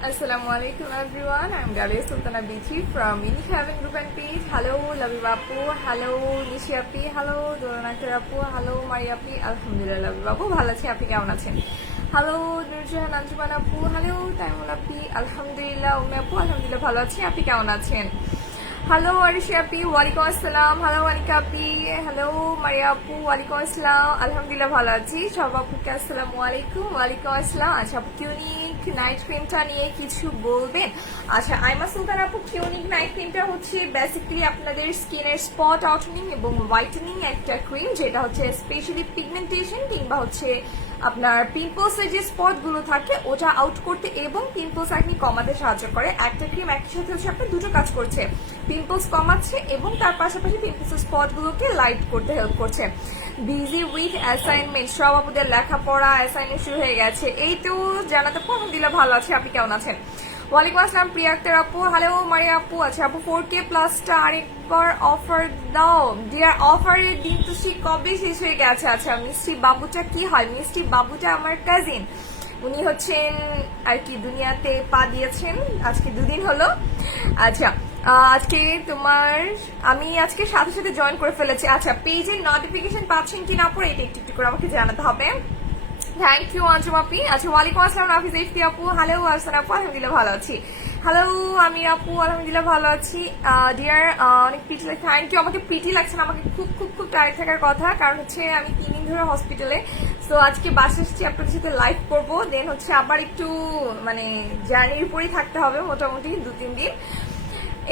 Assalamualaikum everyone. I'm Galia Sultana Bichi from Unique Heaven Group and Page. Hello, Lavi Bapu. Hello, Nishi Api. Hello, Doranakar Apu. Hello, Maria Api. Alhamdulillah, Lavi Bapu. ভালো আছি, আপনি কেমন আছেন? Hello, Nurjahan Anjuman আপু. Hello, তাইমুল আপি. আলহামদুলিল্লাহ, উম্মে আপু. আলহামদুলিল্লাহ ভালো আছি, আপনি কেমন আছেন? হ্যালো আরিশি আপি, ওয়ালাইকুম আসসালাম. হ্যালো অনিকা আপি. হ্যালো মারিয়া আপু, ওয়ালাইকুম আসসালাম. আলহামদুলিল্লাহ ভালো আছি. সব আপুকে আসসালামু আলাইকুম. ওয়ালাইকুম আসসালাম. আচ্ছা আপু, কিউনিক নাইট ক্রিমটা নিয়ে কিছু বলবেন? আচ্ছা আইমা সুলতান আপু, কিউনিক নাইট ক্রিমটা হচ্ছে বেসিক্যালি আপনাদের স্কিনের স্পট আউটনিং এবং হোয়াইটেনিং একটা ক্রিম, যেটা হচ্ছে স্পেশালি পিগমেন্টেশন কিংবা হচ্ছে আপনার পিম্পলসের যে স্পট গুলো থাকে ওটা আউট করতে এবং পিম্পলস একনি কমাতে সাহায্য করে. একটা ক্রিম একই সাথে হচ্ছে আপনার দুটো কাজ করছে, পিম্পলস কমাচ্ছে এবং তার পাশাপাশি পিম্পলস স্পট গুলোকে লাইট করতে হেল্প করছে. বিজি উইথ অ্যাসাইনমেন্ট, সব আপনাদের লেখাপড়া অ্যাসাইনমেন্ট শুরু হয়ে গেছে, এই তো জানাতে আলহামদুলিল্লাহ ভালো আছে, আপনি কেমন আছেন? ওয়ালাইকুম আসসালাম প্রিয়া আক্তার আপু. হ্যালো মারিয়া আপু. আচ্ছা আপু, 4K প্লাসটা আরেকবার অফার দাও ডিয়ার. অফারের দিন তো সে কবে শেষ হয়ে গেছে. আচ্ছা মিষ্টি বাবুটা কি হয়? মিষ্টি বাবুটা আমার কাজিন, উনি হচ্ছেন আর কি দুনিয়াতে পা দিয়েছেন আজকে 2 দিন হলো. আচ্ছা আজকে আমি আজকে সাথে সাথে জয়েন করে ফেলেছি. আচ্ছা পেজের নোটিফিকেশন পাচ্ছেন কিনা পরে এটা একটু একটু করে আমাকে জানাতে হবে. থ্যাংক ইউ আঞ্জুম আপি. আচ্ছা ওয়ালাইকুম আসসালাম নাফিজ ইফতি আপু. হ্যালো আরসান আপু, আলহামদুলিল্লাহ ভালো আছি. হ্যালো আমির আপু, আলহামদুলিল্লাহ ভালো আছি. ডিয়ার অনেক পিটি লাগে, থ্যাংক ইউ. আমাকে পিটি লাগছে না, আমাকে খুব খুব খুব টায়ার্ড থাকার কথা, কারণ হচ্ছে আমি 3 দিন ধরে হসপিটালে. তো আজকে বাসে এসেছি, আপনাদের সাথে লাইভ করবো, দেন হচ্ছে আবার একটু মানে জার্নির উপরেই থাকতে হবে মোটামুটি 2-3 দিন.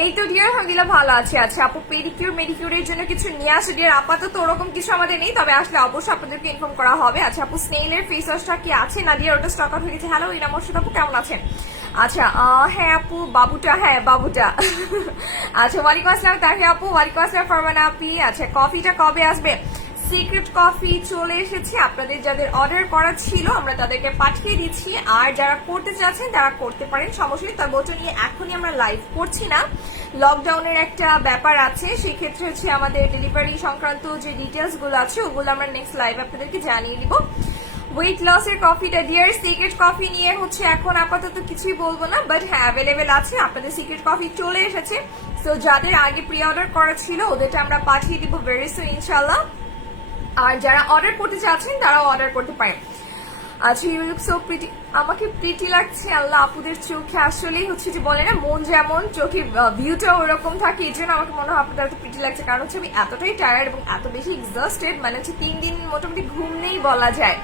এই তো ডিয়ার আলহামদুলিল্লাহ ভালো আছে. আচ্ছা আপু, পেডিকিউর মেডিকিউরের জন্য কিছু নিয়ে আসে ডিয়ার? আপাতত ওরকম কিছু আমাদের নেই, তবে আসলে অবশ্যই আপনাদেরকে ইনফর্ম করা হবে. আচ্ছা আপু, স্নেইলের ফেস ওয়াশটা কি আছে না ডিয়ার? ওটা স্টক আউট হয়ে গেছে. হ্যালো ইনাম মোর্শেদ আপু, কেমন আছেন? আচ্ছা হ্যাঁ আপু, বাবুটা, হ্যাঁ বাবুটা. আচ্ছা ওয়ালাইকুম আসসালাম তাহি আপু. ওয়ালাইকুম আসসালাম ফারমানা আপি. আচ্ছা কফিটা কবে আসবে? সিক্রেট কফি চলে এসেছে, আপনাদের যাদের অর্ডার করা ছিল আমরা তাদেরকে পাঠিয়ে দিচ্ছি, আর যারা করতে চাচ্ছেন তারা করতে পারেন, সমস্যা নেই. তবে ওটা নিয়ে এখনই আমরা লাইভ করছি না, লকডাউনের একটা ব্যাপার আছে, সেক্ষেত্রে হচ্ছে আমাদের ডেলিভারি সংক্রান্ত যে ডিটেলস গুলো আছে ওগুলো আমরা নেক্সট লাইভ আপনাদেরকে জানিয়ে দিব. ওয়েট লসের কফিটা ডিয়ার, সিক্রেট কফি নিয়ে হচ্ছে এখন আপাতত কিছুই বলবো না, বাট হ্যাঁ অ্যাভেলেবেল আছে, আপনাদের সিক্রেট কফি চলে এসেছে. তো যাদের আগে প্রি অর্ডার করা ছিল ওদেরটা আমরা পাঠিয়ে দিব ভেরি সুন ইনশাল্লাহ, আর যারা অর্ডার করতে চাচ্ছেন তারাও অর্ডার করতে পারেন. আচ্ছা ইউ লুক সো প্রিটি, আমাকে প্রিটি লাগছে আল্লাহ. আপুদের চোখে আসলেই হচ্ছে যে বলে না মন যেমন চোখে ভিউটাও ওরকম থাকে, এই জন্য আমাকে মনে হয় আপনাদের এত প্রিটি লাগছে, কারণ হচ্ছে আমি এতটাই টায়ার্ড এবং এত বেশি এক্সস্টেড, মানে হচ্ছে 3 দিন মোটামুটি ঘুম নেই বলা যায়.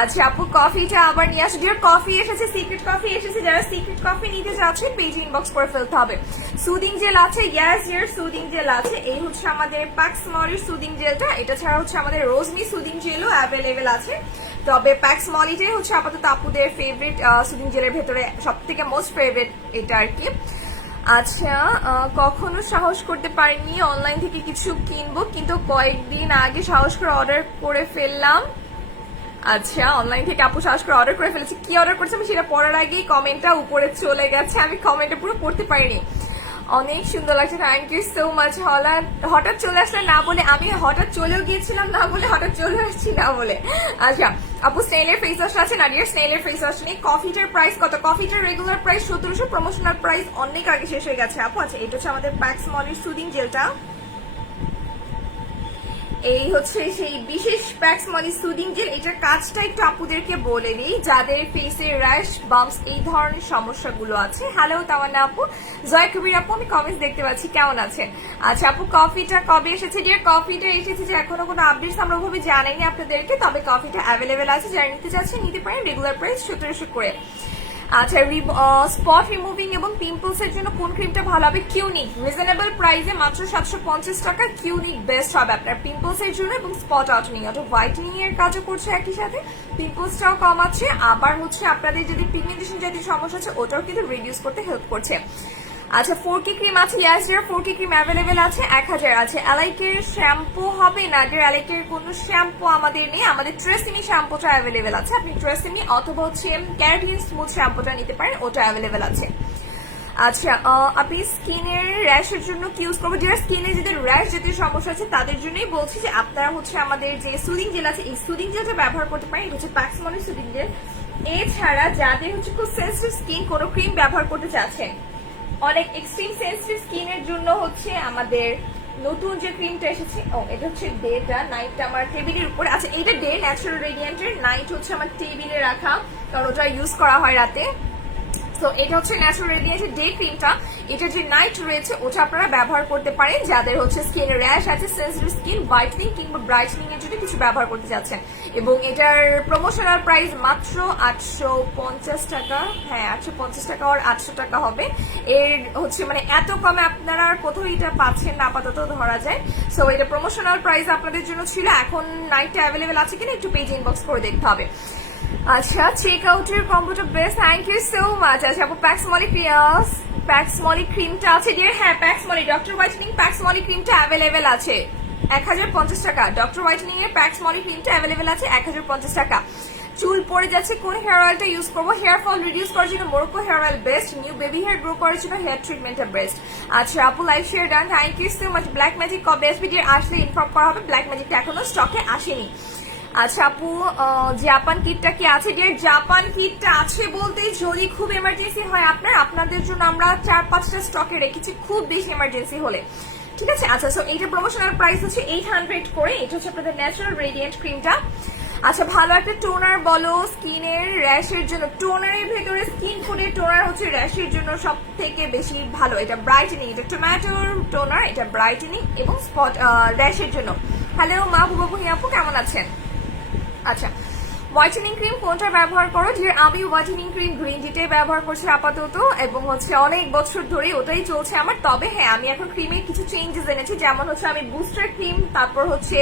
আচ্ছা আপু, কফিটা আবার নিয়ে আসো ডিয়ার. কফি এসেছে, সিক্রেট কফি এসেছে, যারা সিক্রেট কফি নিতে চাচ্ছেন পেজে ইনবক্স করে ফেলতে হবে. সুদিং জেল আছে, ইয়াস ইয়ার সুদিং জেল আছে. এই হচ্ছে আমাদের প্যাক্স মলির সুদিং জেলটা, এটা ছাড়া হচ্ছে আমাদের রোজমি সুদিং জেলও অ্যাভেলেবেল আছে. তবে প্যাক্স মলিটাই হচ্ছে আপাতত আপুদের ফেভারিট সুদিং জেলের ভেতরে সব থেকে মোস্ট ফেভারিট এটা আর কি. আচ্ছা কখনো সাহস করতে পারিনি অনলাইন থেকে কিছু কিনবো, কিন্তু কয়েকদিন আগে সাহস করে অর্ডার করে ফেললাম. আচ্ছা অনলাইন থেকে আপু সাহস করে অর্ডার করে ফেলেছি, কি অর্ডার করছে আমি সেটা পড়ার আগেই কমেন্টটা উপরে চলে গেছে, আমি কমেন্টটা পুরো পড়তে পারিনি. অনেক সুন্দর লাগছে, থ্যাংক ইউ সো মাচ. হঠাৎ চলে আসলে না বলে, আমি হঠাৎ চলেও গিয়েছিলাম না বলে, হঠাৎ চলে আসছি না বলে. আচ্ছা আপু, স্নেইলের ফেস ওয়াশ আছে না ডিয়ার? স্নেইলের ফেস ওয়াশ নেই. কফিটার প্রাইস কত? কফিটার রেগুলার প্রাইস 1700, প্রমোশনাল প্রাইস অনেক আগে শেষ হয়ে গেছে আপু. আচ্ছা এটা হচ্ছে আমাদের প্যাক্স মলির সুদিং জেলটা, এই হচ্ছে সেই বিশেষ প্যাক্স মলি সুদিং জেল. এটার কাজটা একটু আপুদেরকে বলে দিই, যাদের ফেসে র্যাশ বাম্পস এই ধরনের সমস্যাগুলো আছে. হ্যালো তাওয়ান্না আপু, জয় কবির আপু, আমি কমেন্টস দেখতে পাচ্ছি, কেমন আছেন? আচ্ছা আপু, কফিটা কবে এসেছে ডিয়ার? কফিটা এসেছে যে এখনো কোনো আপডেটস আমরা ওভাবে জানাইনি আপনাদেরকে, তবে কফিটা অ্যাভেলেবেল আছে, যারা নিতে চাচ্ছেন নিতে পারেন, রেগুলার প্রাইস 1700 করে. আচ্ছা স্পট রিমুভিং এবং পিম্পলস এর জন্য কোন ক্রিমটা ভালো হবে? কিউনিক, রিজনেবল প্রাইসে মাত্র 750 টাকা. কিউনিক বেস্ট হবে আপনার পিম্পলস এর জন্য এবং স্পট আউটনিং, অর্থাৎ হোয়াইটেনিং এর কাজও করছে একই সাথে, পিম্পলসটাও কমাচ্ছে, আবার হচ্ছে আপনাদের যদি পিগমেন্টেশন জাতীয় সমস্যা আছে ওটাও কিন্তু রিডিউস করতে হেল্প করছে. আচ্ছা 4K ক্রিম আছে, ইয়াস 4K ক্রিম অ্যাভেলেবেল আছে, 1000 আছে. অ্যালাইকের শ্যাম্পু হবে না ডিয়ার? অ্যালাইকের কোনো শ্যাম্পু আমাদের নেই, আমাদের ট্রেসিমি শ্যাম্পুটা অ্যাভেলেবেল আছে, আপনি ট্রেসিমি অথবা হচ্ছে ক্যারাটিন স্মুথ শ্যাম্পুটা নিতে পারেন, ওটা অ্যাভেলেবেল আছে. আচ্ছা আপনি স্কিনের র্যাশের জন্য কি ইউজ করবো ডিয়ার? স্কিনে যদি র্যাশ জাতীয় সমস্যা আছে তাদের জন্যই বলছি যে আপনারা হচ্ছে আমাদের যে সুদিং জেল আছে এই সুদিং জেলটা ব্যবহার করতে পারেন. এটা হচ্ছে প্যাক্স মলির সুদিং জেল, এছাড়া যাদের হচ্ছে খুব সেন্সিটিভ স্কিন, কোনো ক্রিম ব্যবহার করতে চাচ্ছেন, অনেক এক্সট্রিম সেন্সিটিভ স্কিনের জন্য হচ্ছে আমাদের নতুন যে ক্রিমটা এসেছে, এটা হচ্ছে ডেটা, নাইটটা আমার টেবিলের উপরে আছে। এটা ডে ন্যাচারাল রেডিয়েন্টের, নাইট হচ্ছে আমার টেবিলে রাখা, কারণ ওটা ইউজ করা হয় রাতে। তো এটা হচ্ছে ন্যাচারাল রেডিয়েন্টের ডে ক্রিমটা। এটা যে নাইট রয়েছে ওটা আপনারা ব্যবহার করতে পারেন যাদের হচ্ছে স্কিনে র্যাশ আছে, সেন্সিটিভ স্কিন, হোয়াইটনিং কিংবা ব্রাইটনিং এর জন্য কিছু ব্যবহার করতে যাচ্ছেন। এবং এটার প্রমোশনাল প্রাইস মাত্র 850 টাকা। হ্যাঁ, 850 টাকা আর 800 টাকা হবে। এর হচ্ছে মানে এত কমে আপনারা আর কোথাও এটা পাচ্ছেন না আপাতত ধরা যায়। সো এটা প্রমোশনাল প্রাইস আপনাদের জন্য ছিল। এখন নাইটটা অ্যাভেলেবেল আছে কিনা একটু পেজ ইনবক্স করে দেখতে হবে। আচ্ছা, চেক আউটের কম্বোটা best, thank you so much. আচ্ছা আপু, প্যাক্সমলি ক্রিমটা আছে ডিয়ার? হ্যাঁ, প্যাক্সমলি ডক্টর হোয়াইটনিং প্যাক্সমলি ক্রিমটা অ্যাভেলেবেল আছে 1050 টাকা। ডক্টর হোয়াইটনিং এর প্যাক্সমলি ক্রিমটা অ্যাভেলেবেল আছে 1050 টাকা। চুল পড়ে যাচ্ছে, কোন হেয়ার অয়েলটা ইউজ করবো? হেয়ার ফল রিডিউস করার জন্য Morocco hair oil best, new baby hair grow করার জন্য হেয়ার ট্রিটমেন্টটা বেস্ট। আচ্ছা আপু, live share done, thank you so much. Black magic কবে আসবে ডিয়ার? আসলে ইনফর্ম করা হবে, ব্ল্যাক ম্যাজিকটা এখনো স্টকে আসেনি। আচ্ছা আপু, জাপান কিটটা কি আছে ডিয়ার? জাপান কিটটা আছে বলতে যদি খুব এমার্জেন্সি হয় আপনাদের জন্য আমরা 4-5টা স্টকে রেখেছি, খুব বেশি এমার্জেন্সি হলে, ঠিক আছে। আচ্ছা, সো এইটা প্রমোশনাল প্রাইস হচ্ছে 800 করে। এটা হচ্ছে আপনাদের ন্যাচারাল রেডিয়েন্ট ক্রিমটা। আচ্ছা, ভালো একটা টোনার বলো স্কিনের র্যাশের জন্য। টোনারের ভেতরে স্কিন ফুডের টোনার হচ্ছে র্যাশের জন্য সব থেকে বেশি ভালো। এটা ব্রাইটেনিং, এটা টমেটোর টোনার, এটা ব্রাইটেনিং এবং স্পট র্যাশের জন্য। হ্যালো মাহবুবা আপু, কেমন আছেন? আচ্ছা, হোয়াইটেনিং ক্রিম কোনটা ব্যবহার করো? যে আমি হোয়াইটেনিং ক্রিম গ্রিন টিটাই ব্যবহার করছি আপাতত, এবং হচ্ছে অনেক বছর ধরে ওটাই চলছে আমার। তবে হ্যাঁ, আমি এখন ক্রিমের কিছু চেঞ্জেস এনেছি, যেমন হচ্ছে আমি বুস্টার ক্রিম, তারপর হচ্ছে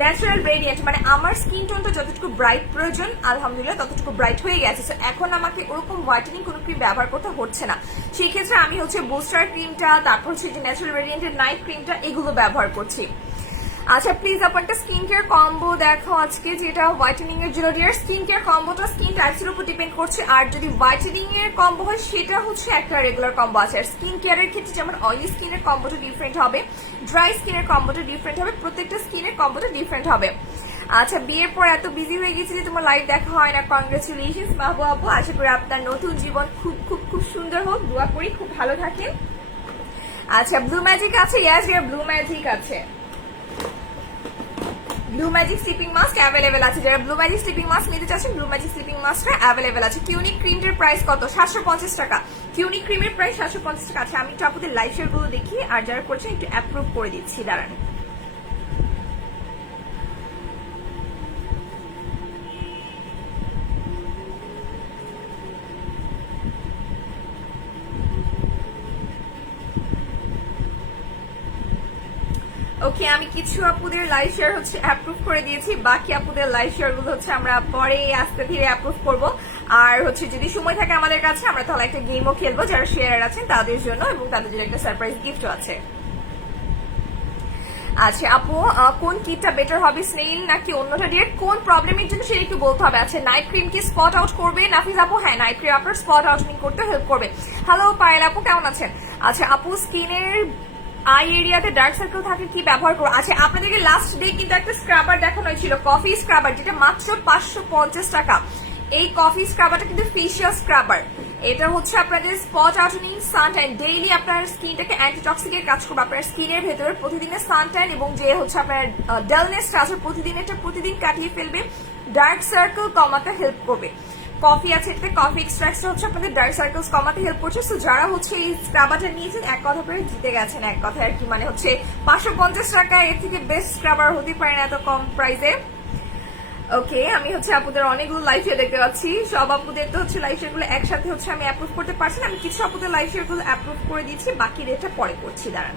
ন্যাচারাল রেডিয়েন্ট, মানে আমার স্কিন টোনটা যতটুকু ব্রাইট প্রয়োজন আলহামদুলিল্লাহ ততটুকু ব্রাইট হয়ে গেছে। তো এখন আমাকে ওরকম হোয়াইটেনিং কোনো ক্রিম ব্যবহার করতে হচ্ছে না। সেই ক্ষেত্রে আমি হচ্ছে বুস্টার ক্রিমটা, তারপর হচ্ছে যে ন্যাচারাল রেডিয়েন্টের নাইট ক্রিমটা, এগুলো ব্যবহার করছি। আচ্ছা প্লিজ আপনারটা স্কিন কেয়ার কম্বো দেখো আজকে, যেটা হোয়াইটেনিং এর জন্য ডিয়ার। স্কিন কেয়ার কম্বোটা স্কিন টাইপসের উপর ডিপেন্ড করছে, আর যদি হোয়াইটেনিং এর কম্বো হয় সেটা হচ্ছে একটা রেগুলার কম্বো আছে। আর স্কিন কেয়ারের ক্ষেত্রে যেমন অয়েলি স্কিনের কম্বোটা ডিফারেন্ট হবে, ড্রাই স্কিনের কম্বোটা ডিফারেন্ট হবে, প্রত্যেকটা স্কিনের কম্বোটা ডিফারেন্ট হবে। আচ্ছা, বিয়ের পর এত বিজি হয়ে গেছি যে তোমার লাইভ দেখা হয় না, কংগ্রেচুলেশনস মাহবুব আপু। আশা করি আপনার নতুন জীবন খুব খুব খুব সুন্দর হোক, দোয়া করি খুব ভালো থাকেন। আচ্ছা, ব্লু ম্যাজিক আছে? ইয়েস ডিয়ার, ব্লু ম্যাজিক আছে। Blue magic sleeping mask available আছে, যারা ব্লু ম্যাজিক স্লিপিং মাস্ক নিতে চাচ্ছেন ব্লু ম্যাজিক স্লিপিং মাস্কটা অ্যাভেলেবেল আছে। কিউনিক ক্রিমের প্রাইস কত? 750 টাকা। কিউনিক ক্রিমের প্রাইস 750 টাকা। আচ্ছা, আমি একটু আপনাদের লাইভ শেয়ার গুলো দেখি, আর যারা করছেন একটু অ্যাপ্রুভ করে দিচ্ছি, দাঁড়ান। ওকে, আমি কিছু আপুদের লাইভ শেয়ার হচ্ছে অ্যাপ্রুভ করে দিয়েছি, বাকি আপুদের লাইভ শেয়ার গুলো হচ্ছে আমরা পরে আস্তে ধীরে অ্যাপ্রুভ করব। আর হচ্ছে যদি সময় থাকে আমাদের কাছে, আমরা তাহলে একটা গেমও খেলবো যারা শেয়ার আছেন তাদের জন্য, এবং তাদের জন্য একটা সারপ্রাইজ গিফটও আছে। আচ্ছা আপু, কোন কিটটা বেটার হবে, স্নেইল নাকি অন্যটা ডিয়ার? কোন প্রবলেমের জন্য সেটা একটু বলতে হবে। আচ্ছা, নাইট ক্রিম কি স্পট আউট করবে নাফিজ আপু? হ্যাঁ, নাইট ক্রিম আপনার স্পট আউটিং করতে হেল্প করবে। হ্যালো পায়েল আপু, কেমন আছেন? আচ্ছা আপু, স্কিনের আই এরিয়াতে ডার্ক সার্কেল থাকে কি ব্যবহার করবো? আচ্ছা, আপনাদেরকে লাস্ট ডে কিন্তু একটা স্ক্রাবার দেখানো হয়েছিল, কফি স্ক্রাবার, যেটা মাত্র 550 টাকা। এই কফি স্ক্রাবারটা কিন্তু ফেশিয়াল স্ক্রাবার। এটা হচ্ছে আপনাদের স্পট আউটনিং, সানট্যান, ডেইলি আপনার স্কিনটাকে অ্যান্টিটক্সিকের কাজ করবে। আপনার স্কিনের ভেতরে প্রতিদিনের সানট্যান এবং যে হচ্ছে আপনার ডালনেসটা আছে প্রতিদিন কাটিয়ে ফেলবে, ডার্ক সার্কেল কমাতে হেল্প করবে। কফি আছে, এটাতে কফি এক্সট্রাক্টটা হচ্ছে আপনাদের ডার্ক সার্কেলস কমাতে হেল্প করছে। সো যারা হচ্ছে এই স্ক্রাবারটা নিয়েছেন, এক কথা করে জিতে গেছেন, এক কথায় আর কি, মানে হচ্ছে 550 টাকা, এর থেকে বেস্ট স্ক্রাবার হতে পারে না এত কম প্রাইসে। ওকে, আমি হচ্ছে আপুদের অনেকগুলো লাইভ শেয়ার দেখতে পাচ্ছি, সব আপুদের তো হচ্ছে লাইভ শেয়ার গুলো একসাথে হচ্ছে আমি অ্যাপ্রুভ করতে পারছি না। আমি কিছু আপুদের লাইভ শেয়ার গুলো অ্যাপ্রুভ করে দিয়েছি, বাকি রেটটা পরে করছি, দাঁড়ান।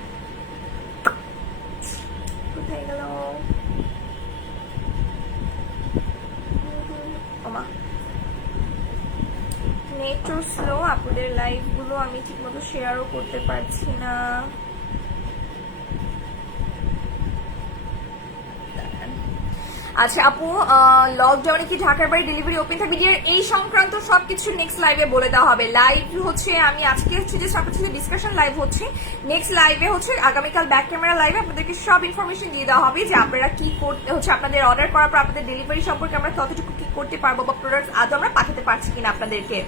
কোথায় গেল ওমা, নেট স্লো, আপুদের লাইভ গুলো আমি ঠিক মতো শেয়ারও করতে পারছি না। আচ্ছা আপু, লকডাউনে কি ঢাকার বাড়ি ডেলিভারি ওপেন থাকবে? ডিয়ার, এই সংক্রান্ত সবকিছু নেক্সট লাইভে বলে দেওয়া হবে। লাইভ হচ্ছে আমি আজকে হচ্ছে যে আপনার সাথে ডিসকাশন লাইভ হচ্ছে, নেক্সট লাইভে হচ্ছে আগামীকাল ব্যাক ক্যামেরা লাইভে আপনাদেরকে সব ইনফরমেশন দিয়ে দেওয়া হবে যে আপনারা কি করতে হচ্ছে, আপনাদের অর্ডার করার পর আপনাদের ডেলিভারি সম্পর্কে আমরা কতটুকু কি করতে পারবো বা প্রোডাক্ট আদৌ আমরা পাঠাতে পারছি কিনা আপনাদেরকে।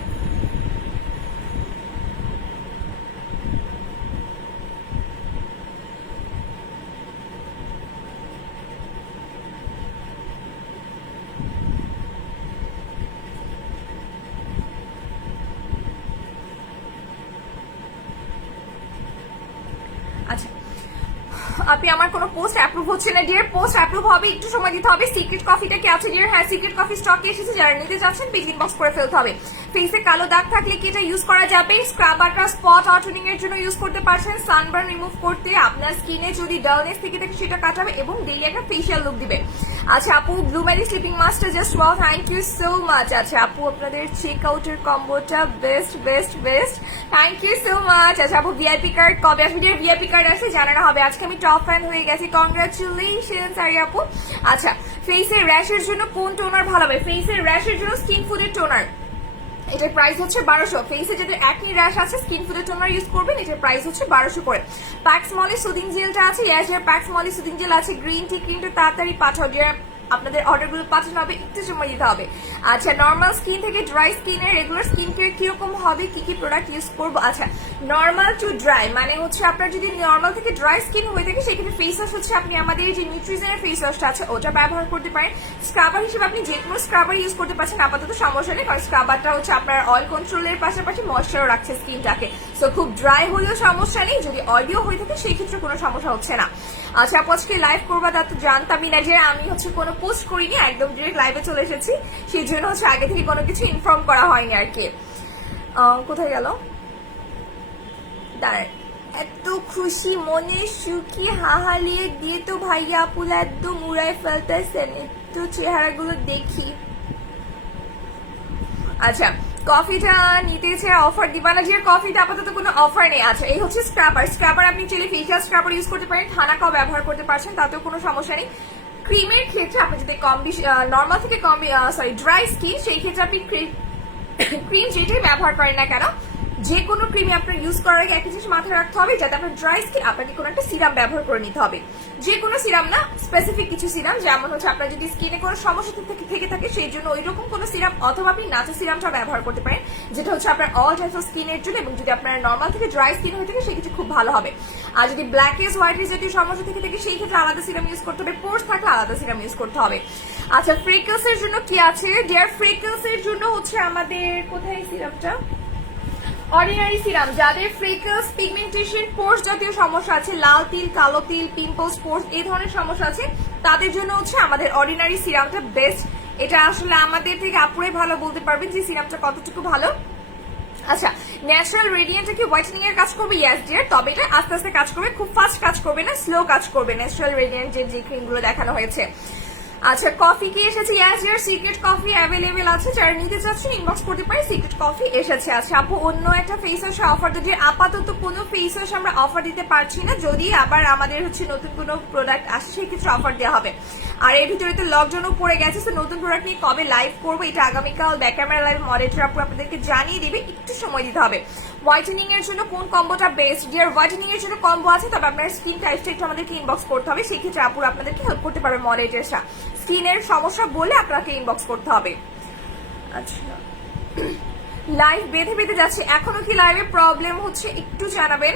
আচ্ছা আপনি, আমার কোনো পোস্ট অ্যাপ্রুভ হচ্ছে না ডিয়ার, পোস্ট অ্যাপ্রুভ হবে, একটু সময় দিতে হবে। সিক্রেট কফিটা কি আছে ডিয়ার? হ্যাঁ, সিক্রেট কফি স্টকে এসেছে, যারা নিতে যাচ্ছেন পিক ইনবক্স করে ফেলতে হবে। ফেসে কালো দাগ থাকলে কি এটা ইউজ করা যাবে? স্ক্রাবারটা স্পট আউটনিং এর জন্য ইউজ করতে পারছেন, সানবার্ন রিমুভ করতে, আপনার স্কিনে যদি ডালনেস থেকে থাকে সেটা কাটাবে এবং ডেইলি একটা ফেশিয়াল লুক দিবে। আচ্ছা আপু, ব্লুবেরি স্লিপিং মাস্কটা just wow, thank you so much. আচ্ছা আপু, আপনাদের চেক আউটের কম্বোটা best best best, thank you so much. আচ্ছা আপু, ভিআইপি কার্ড কবে আসবে? ভিআইপি কার্ড আসে জানানো হবে। আজকে আমি টপ ফ্যান হয়ে গেছি, কংগ্রাচুলেশনস আরি আপু। আচ্ছা, ফেসের র্যাশের জন্য কোন টোনার ভালো হবে? ফেসের র্যাশের জন্য স্কিন ফুডের টোনার, এটার প্রাইস হচ্ছে 1200। ফেসে যাদের একই র্যাশ আছে স্কিন ফুডের টোনার ইউজ করবেন, এটার প্রাইস হচ্ছে 1200 করে। প্যাক্স মলি সুদিং জেলটা আছে, ইয়াস ডিয়ার, প্যাক্স মলি সুদিং জেল আছে। গ্রিন টি ক্রিমটা তাড়াতাড়ি পাঠাও ডিয়ার, আপনাদের অর্ডারগুলো পাঠানো হবে, একটু সময় দিতে হবে। আচ্ছা, নর্মাল স্কিন থেকে ড্রাই স্কিনের রেগুলার স্কিন কেয়ার কিরকম হবে, কি কি প্রোডাক্ট ইউজ করবো? আচ্ছা, নর্মাল টু ড্রাই মানে হচ্ছে আপনার যদি নর্মাল থেকে ড্রাই স্কিন হয়ে থাকে সেক্ষেত্রে ফেস ওয়াশ হচ্ছে আপনি আমাদের যে নিউট্রিজেনের ফেস ওয়াশটা আছে ওটা ব্যবহার করতে পারেন। স্ক্রাবার হিসেবে আপনি যে কোনো স্ক্রাবার ইউজ করতে পারছেন, আপাতত সমস্যা নেই, কারণ স্ক্রাবারটা হচ্ছে আপনার অয়েল কন্ট্রোলের পাশাপাশি ময়েশ্চারও রাখছে স্কিনটাকে। সো খুব ড্রাই হলেও সমস্যা নেই, যদি অয়েলিও হয়ে থাকে সেই ক্ষেত্রে কোনো সমস্যা হচ্ছে না। আচ্ছা আপু, আজকে লাইভ করবা তা তো জানতামই না, যে আমি হচ্ছে কোনো পোস্ট করিনি, একদম ডিরেক্ট লাইভে চলে এসেছি, সেই জন্য হচ্ছে আগে থেকে কোনো কিছু ইনফর্ম করা হয়নি আর কি। কোথায় গেল? দাঁড়ান, এত খুশি মনে সুখী হাহালিয়ে দিয়ে তো ভাইয়া আপুলা একদম উড়াই ফেলতেছেন, একটু চেহারাগুলো দেখি। আচ্ছা, কফিটা নিতে চাই, অফার দিবা না? যে কফিটা আপাতত কোনো অফার নেই। আচ্ছা, এই হচ্ছে স্ক্রাবার। স্ক্রাবার আপনি চাইলে ফেশিয়াল স্ক্রাবার ইউজ করতে পারেন, থানাকাও ব্যবহার করতে পারছেন, তাতেও কোনো সমস্যা নেই। ক্রিমের ক্ষেত্রে আপনি যদি নর্মাল থেকে ড্রাই স্কিন, সেই ক্ষেত্রে আপনি ক্রিম যেটাই ব্যবহার করেন না কেন, যে কোনো ক্রিমে আপনার ইউজ করার আগে একটা জিনিস মাথায় রাখতে হবে, যাতে আপনার ড্রাই স্কিন আপনাকে কোনো একটা সিরাম ব্যবহার করে নিতে হবে। যে কোনো সিরাম না, স্পেসিফিক কিছু সিরাম, যেমন হচ্ছে আপনার যদি স্কিনে কোনো সমস্যা থেকে থাকে সেই জন্য ওই রকম কোনো সিরাম, অথবা আপনি নাচা সিরামটা ব্যবহার করতে পারেন, যেটা হচ্ছে আপনার অল টাইপস অফ স্কিনের জন্য। এবং যদি আপনার নর্মাল থেকে ড্রাই স্কিন হয়ে থাকে সেক্ষেত্রে খুব ভালো হবে। আর যদি ব্ল্যাকেজ হোয়াইটেজ জাতীয় সমস্যা থেকে থাকে সেই ক্ষেত্রে আলাদা সিরাম ইউজ করতে হবে, পোর্স থাকলে আলাদা সিরাম ইউজ করতে হবে। আচ্ছা, ফ্রেকলস এর জন্য কি আছে ডিয়ার? ফ্রেকলস এর জন্য হচ্ছে আমাদের কোথায় সিরামটা, অর্ডিনারি সিরাম। যাদের ফ্রেকলস, পিগমেন্টেশন, পোর্স জাতীয় সমস্যা আছে, লাল তিল, কালো তিল, পিম্পলস, পোর্স এই ধরনের সমস্যা আছে, তাদের জন্য হচ্ছে আমাদের অর্ডিনারি সিরামটা বেস্ট। এটা আসলে আমাদের থেকে আপুরাই ভালো বলতে পারবেন যে সিরামটা কতটুকু ভালো। আচ্ছা, ন্যাচারাল রেডিয়েন্টটা কি হোয়াইটেনিং এর কাজ করবে? ইয়েস ডিয়ার, তবে এটা আস্তে আস্তে কাজ করবে, খুব ফাস্ট কাজ করবে না, স্লো কাজ করবে ন্যাচারাল রেডিয়েন্ট যে ক্রিমগুলো দেখানো হয়েছে। আচ্ছা, কফি কি এসেছে? ইয়াস ডিয়ার, সিক্রেট কফি অ্যাভেলেবেল আছে, যারা নিতে চাচ্ছেন ইনবক্স করতে পারে, সিক্রেট কফি এসেছে। আচ্ছা আপু, অন্য একটা ফেস ওয়াশ অফার দিতে, আপাতত কোনো ফেস ওয়াশ আমরা অফার দিতে পারছি না, যদি আবার আমাদের হচ্ছে নতুন কোনো প্রোডাক্ট আসে সেক্ষেত্রে অফার দেওয়া হবে। আর এর ভিতরে তো লকডাউনও পড়ে গেছে, তো নতুন প্রোডাক্ট নিয়ে কবে লাইভ করবো এটা আগামীকাল ব্যাক ক্যামেরা লাইভ মডারেটর আপু আপনাদেরকে জানিয়ে দিবে, একটু সময় দিতে হবে। হোয়াইটেনিং এর জন্য কোন কম্বোটা বেস্ট? ডিয়ার, হোয়াইটেনিং এর জন্য কম্বো আছে, তবে আপনার স্কিন টাইপটা একটু আমাদেরকে ইনবক্স করতে হবে, সেই ক্ষেত্রে আপুর আপনাদেরকে হেল্প করতে পারবে মডারেটররা। স্কিনের সমস্যা বলে আপনাকে ইনবক্স করতে হবে। আচ্ছা, লাইভ বেঁধে বেঁধে যাচ্ছে, এখনো কি লাইভে প্রবলেম হচ্ছে একটু জানাবেন।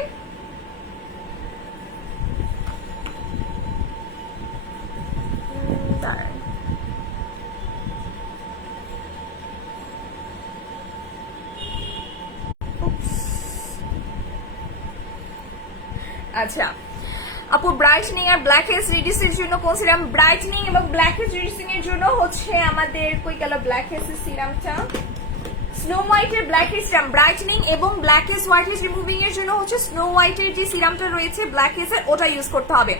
আচ্ছা আপু, ব্রাইটনিং আর ব্ল্যাক হেডস রিডিউসিং এর জন্য কোন সিরাম? ব্রাইটনিং এবং ব্ল্যাক হেডস রিডিউসিং এর জন্য হচ্ছে আমাদের কই গেল ব্ল্যাক হেডস এর সিরামটা, স্নো হোয়াইটের ব্ল্যাক হেডস সিরাম। ব্রাইটনিং এবং black heads white heads removing এর জন্য হচ্ছে স্নো হোয়াইটের যে সিরামটা রয়েছে ব্ল্যাক হেডস এর, ওটা ইউজ করতে হবে।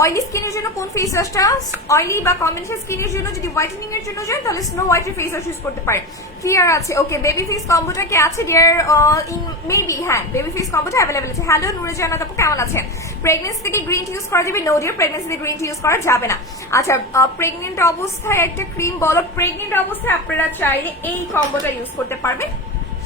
অয়েলি স্কিনের জন্য কোন ফেস ওয়াশটা? অয়েলি বা কম্বিনেশন স্কিনের জন্য যদি হোয়াইটেনিং এর জন্য যান তাহলে স্নো হোয়াইটের ফেস ওয়াশ ইউজ করতে পারেন। ক্লিয়ার আছে? ওকে, বেবি ফেস কম্বোটা কি আছে ডিয়ার? মেবি হ্যাঁ, বেবি ফেস কম্বোটা অ্যাভেলেবল আছে। হ্যালো নুরে জান্নাত আপু, কেমন আছেন? প্রেগনেন্সি থেকে গ্রিন টি ইউজ করা যাবে? নো ডিয়ার, প্রেগনেন্সিতে গ্রিন টি ইউজ করা যাবে না। আচ্ছা, প্রেগনেন্ট অবস্থায় একটা ক্রিম বলো। প্রেগনেন্ট অবস্থায় আপনারা চাইলে এই কম্বোটা ইউজ করতে পারবেন,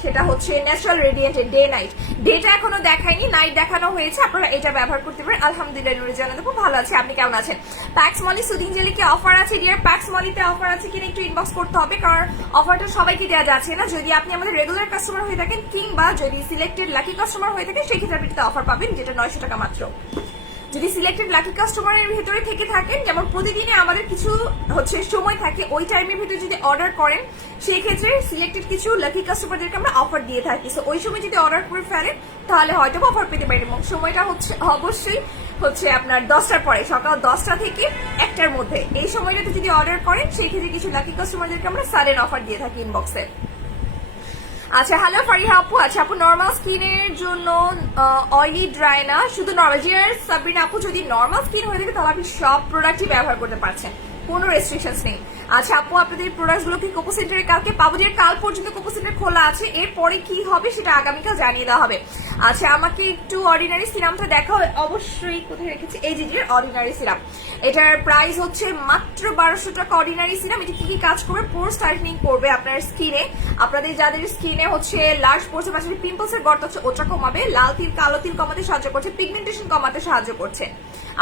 সেটা হচ্ছে ন্যাচারাল রেডিয়েন্টের ডে নাইট। ডেটা এখনো দেখায়নি, নাইট দেখানো হয়েছে, আপনারা এটা ব্যবহার করতে পারেন। আলহামদুলিল্লাহ নুরজানা খুব ভালো আছে, আপনি কেমন আছেন? প্যাক্স মলি সুদিং জেলে কি অফার আছে ডিয়ার? প্যাক্স মলিতে অফার আছে কিনা একটু ইনবক্স করতে হবে, কারণ অফারটা সবাইকে দেওয়া যাচ্ছে না। যদি আপনি আমাদের রেগুলার কাস্টমার হয়ে থাকেন কিংবা যদি সিলেক্টেড লাকি কাস্টমার হয়ে থাকেন সেই ক্ষেত্রে আপনি অফার পাবেন, যেটা 900 টাকা মাত্র। যদি সিলেক্টেড লাকি কাস্টমারের ভিতরে থেকে থাকেন, যেমন প্রতিদিনে আমাদের কিছু সময় থাকে, ওই টাইমের ভিতরে যদি অর্ডার করেন সেই ক্ষেত্রে সিলেক্টেড কিছু লাকি কাস্টমারদেরকে আমরা অফার দিয়ে থাকি। সো ওই সময় যদি অর্ডার করে ফেলেন তাহলে হয়তো অফার পেতে পারেন, এবং সময়টা অবশ্যই আপনার 10টার পরে, সকাল 10টা থেকে 1টার মধ্যে। এই সময়টাতে যদি অর্ডার করেন সেই ক্ষেত্রে কিছু লাকি কাস্টমারদেরকে আমরা সাডেন অফার দিয়ে থাকি ইনবক্সে। আচ্ছা, হ্যালো ফারিহা আপু। আচ্ছা আপু, নর্মাল স্কিনের জন্য অয়েলি ড্রাই না, শুধু নর্মাল। জিয়ার সাবরিনা আপু, যদি নর্মাল স্কিন হয়ে থাকে তাহলে আপনি সব প্রোডাক্টই ব্যবহার করতে পারছেন, কোনো রেস্ট্রিকশনস নেই। আচ্ছা আপু, আপনাদের প্রোডাক্টগুলো কি কোকো সেন্টারে কালকে পাবো? যে কাল পর্যন্ত কোকো সেন্টার খোলা আছে, এরপরে কি হবে সেটা আগামীকাল জানিয়ে দেওয়া হবে। আচ্ছা, আমাকে একটু অর্ডিনারি সিরামটা দেখাও। অবশ্যই, কোথায় রেখেছি? এই যে অর্ডিনারি সিরাম, এটার প্রাইস হচ্ছে মাত্র 1200 টাকা। অর্ডিনারি সিরাম এটা কি কি কাজ করবে? পোর স্টার্টনিং করবে আপনার স্কিনে, আপনাদের যাদের স্কিনে লার্জ পোর্সের পাশাপাশি পিম্পলসের গর্ত ওটা কমাবে, লাল তিল কালো তিল কমাতে সাহায্য করছে, পিগমেন্টেশন কমাতে সাহায্য করছে,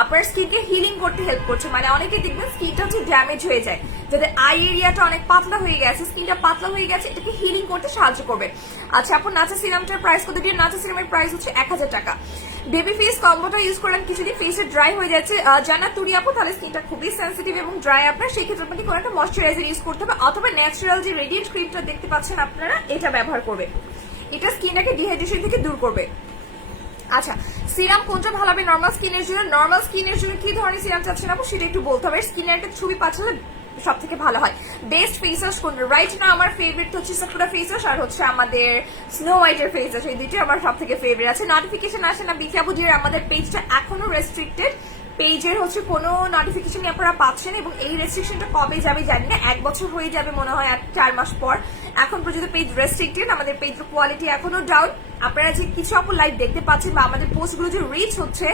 আপনার স্কিনকে হিলিং করতে হেল্প করছে। মানে অনেকে দেখবেন স্কিনটা ড্যামেজ হয়ে যায়, যাদের আই এরিয়াটা অনেক পাতলা হয়ে গেছে, স্কিনটা পাতলা হয়ে গেছে, এটাকে হিলিং করতে সাহায্য করবে। আচ্ছা আপু, নাচা সিরামটার প্রাইস কত? দিয়ে নাচা সিরামের প্রাইস হচ্ছে 1000 টাকা। বেবি ফেস কম্বোটা ইউজ করলাম, কিছুদিন ফেসে ড্রাই হয়ে যাচ্ছে জানা তুরি আপু, তাহলে স্কিনটা খুবই সেন্সিটিভ এবং ড্রাই আপনার, সেই ক্ষেত্রে আপনাকে কোনো একটা ময়শ্চারাইজার ইউজ করতে হবে, অথবা ন্যাচারাল যে রেডিয়েন্ট ক্রিমটা দেখতে পাচ্ছেন আপনারা, এটা ব্যবহার করবে। এটা স্কিনটাকে ডিহাইড্রেশন থেকে দূর করবে। আচ্ছা, সিরাম কোনটা ভালো হবে নর্মাল স্কিনের জন্য? নর্মাল স্কিনের জন্য কি ধরনের সিরাম চাচ্ছেন আপু সেটা একটু বলতে হবে। স্কিনের একটা ছবি পাঠালে সব থেকে ভালো হয়। বেস্ট ফেস ওয়াশ কোনটা? রাইট না আমার ফেভারিট হচ্ছে সাকুরা ফেস ওয়াশ আর হচ্ছে আমাদের স্নো হোয়াইটের ফেস ওয়াশ, এই দুইটাই আমার সব থেকে ফেভারিট আছে। নোটিফিকেশন আসে না বিথি আপু? যে আমাদের পেজটা এখনো রেস্ট্রিক্টেড, পেজের কোনো নোটিফিকেশন আপনারা পাচ্ছেন, এবং এই রেস্ট্রিকশনটা কবে যাবে জানি না, 1 বছর হয়ে যাবে মনে হয় 4 মাস পর। এখন পর্যন্ত পেজ রেস্ট্রিক্টেড, আমাদের পেজের কোয়ালিটি এখনো ডাউন। আপনারা যে কিছু আপু লাইভ দেখতে পাচ্ছেন বা আমাদের পোস্টগুলো যে রিচ হচ্ছে,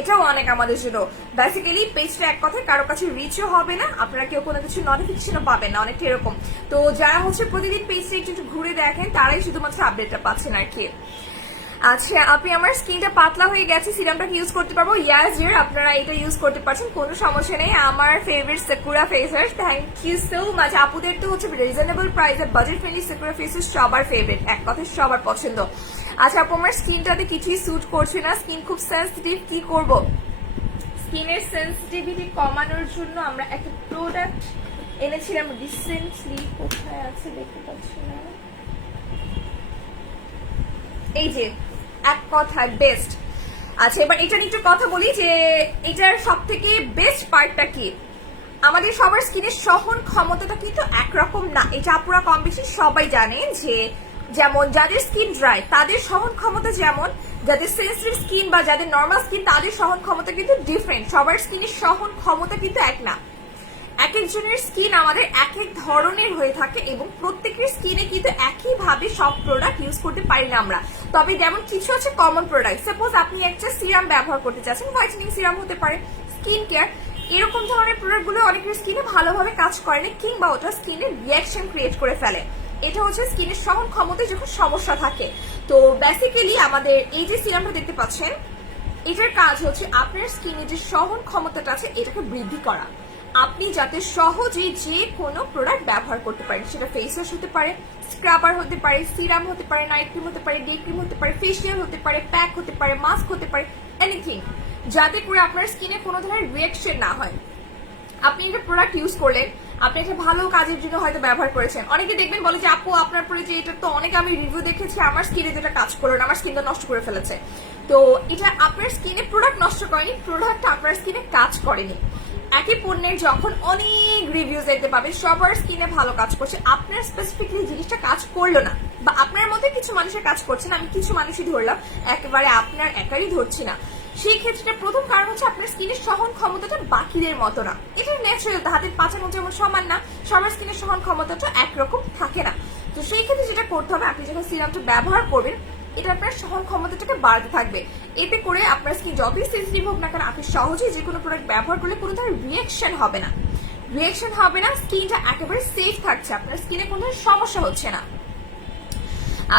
এটাও অনেক আমাদের জন্য। বেসিক্যালি পেজটা এক কথায় কারো কাছে রিচও হবে না, আপনারা কেউ কোনো কিছু নোটিফিকেশনও পাবেন না, অনেকটা এরকম। তো যারা প্রতিদিন পেজটা একটু ঘুরে দেখেন তারাই শুধুমাত্র আপডেটটা পাচ্ছেন আর কি। আচ্ছা আপনি, আমার স্কিনটা পাতলা হয়ে গেছে, সিরামটা ইউজ করতে পারবো? ইয়াস ডিয়ার, আপনারা এটা ইউজ করতে পারছেন, কোনো সমস্যা নেই। আমার favourite Sakura face wash, thank you so much. আপুদের তো রিজনেবল প্রাইসে budget friendly Sakura face wash সবার ফেভারিট, এক কথায় সবার পছন্দ। আচ্ছা আপু, আমার স্কিনটাতে কিছুই স্যুট করছে না, স্কিন খুব সেন্সিটিভ, কি করব? স্কিনের সেন্সিটিভিটি কমানোর জন্য আমরা একটা প্রোডাক্ট এনেছিলাম রিসেন্টলি, কোথায় আছে দেখতে পাচ্ছি না, এই যে এক কথায় বেস্ট। আচ্ছা এবার এটা নিয়ে একটু কথা বলি যে এটার সব থেকে বেস্ট পার্টটা কি। আমাদের সবার স্কিনের সহন ক্ষমতাটা কিন্তু একরকম না, এটা আপুরা কম বেশি সবাই জানে। যে যেমন যাদের স্কিন ড্রাই তাদের সহন ক্ষমতা যেমন, যাদের সেন্সিটিভ স্কিন বা যাদের নর্মাল স্কিন তাদের সহন ক্ষমতা কিন্তু ডিফারেন্ট। সবার স্কিনের সহন ক্ষমতা কিন্তু এক না, এক একজনের স্কিন আমাদের এক এক ধরনের হয়ে থাকে, এবং প্রত্যেকের স্কিনে কিন্তু একইভাবে সব প্রোডাক্ট ইউজ করতে পারি না আমরা। তবে যেমন কিছু আছে কমন প্রোডাক্ট, সাপোজ আপনি একটা সিরাম ব্যবহার করতে চাচ্ছেন, হোয়াইটেনিং সিরাম হতে পারে, স্কিন কেয়ার, এরকম ধরনের প্রোডাক্টগুলো অনেকের স্কিনে ভালোভাবে কাজ করে না, কিংবা ওটা স্কিনের রিয়াকশন ক্রিয়েট করে ফেলে। এটা স্কিনের সহন ক্ষমতায় যখন সমস্যা থাকে। তো বেসিক্যালি আমাদের এই যে সিরামটা দেখতে পাচ্ছেন, এটার কাজ হচ্ছে আপনার স্কিনের যে সহন ক্ষমতাটা আছে এটাকে বৃদ্ধি করা, আপনি যাতে সহজে যে কোনো প্রোডাক্ট ব্যবহার করতে পারেন। সেটা ফেস ওয়াশ হতে পারে, স্ক্রাবার হতে পারে, সিরাম হতে পারে, নাইট ক্রিম হতে পারে, ডে ক্রিম হতে পারে, ফেসিয়াল হতে পারে, প্যাক হতে পারে, মাস্ক হতে পারে, এনিথিং, যাতে করে আপনার স্কিনে কোনো ধরনের রিয়াকশন না হয়। আপনি একটা প্রোডাক্ট ইউজ করলেন, আপনি একটা ভালো কাজের জন্য হয়তো ব্যবহার করেছেন, অনেকে দেখবেন বলে যে আপু আপনার পরে যে এটা তো অনেক আমি রিভিউ দেখেছি, আমার স্কিনে যেটা কাজ করলো না, আমার স্কিনটা নষ্ট করে ফেলেছে। তো এটা আপনার স্কিনে প্রোডাক্ট নষ্ট করেনি, প্রোডাক্ট আপনার স্কিনে কাজ করেনি। একই পণ্যের যখন অনেক রিভিউ দেখতে পাবে সবার স্কিনে ভালো কাজ করছে, আপনার স্পেসিফিকলি জিনিসটা কাজ করলো না, বা আপনার মধ্যে কিছু মানুষের কাজ করছে না, আমি কিছু মানুষই ধরলাম, একেবারে আপনার একারই ধরছি না, সেই ক্ষেত্রে প্রথম কারণ হচ্ছে আপনার স্কিনের সহন ক্ষমতাটা বাকিদের মতো না। এটা ন্যাচারাল, হাতের পাঁচানো যেমন সমান না, সবার স্কিনের সহন ক্ষমতাটা একরকম থাকে না। তো সেই ক্ষেত্রে যেটা করতে হবে, আপনি যখন সিরামটা ব্যবহার করবেন এটা আপনার সহন ক্ষমতাটাকে বাড়তে থাকবে। এতে করে আপনার স্কিন যতই সেন্সিটিভ হোক না কেন আপনি সহজেই যে কোনো প্রোডাক্ট ব্যবহার করলে কোনো ধরনের রিয়াকশন হবে না, স্কিনটা একেবারে সেফ থাকছে, আপনার স্কিনে কোনো সমস্যা হচ্ছে না।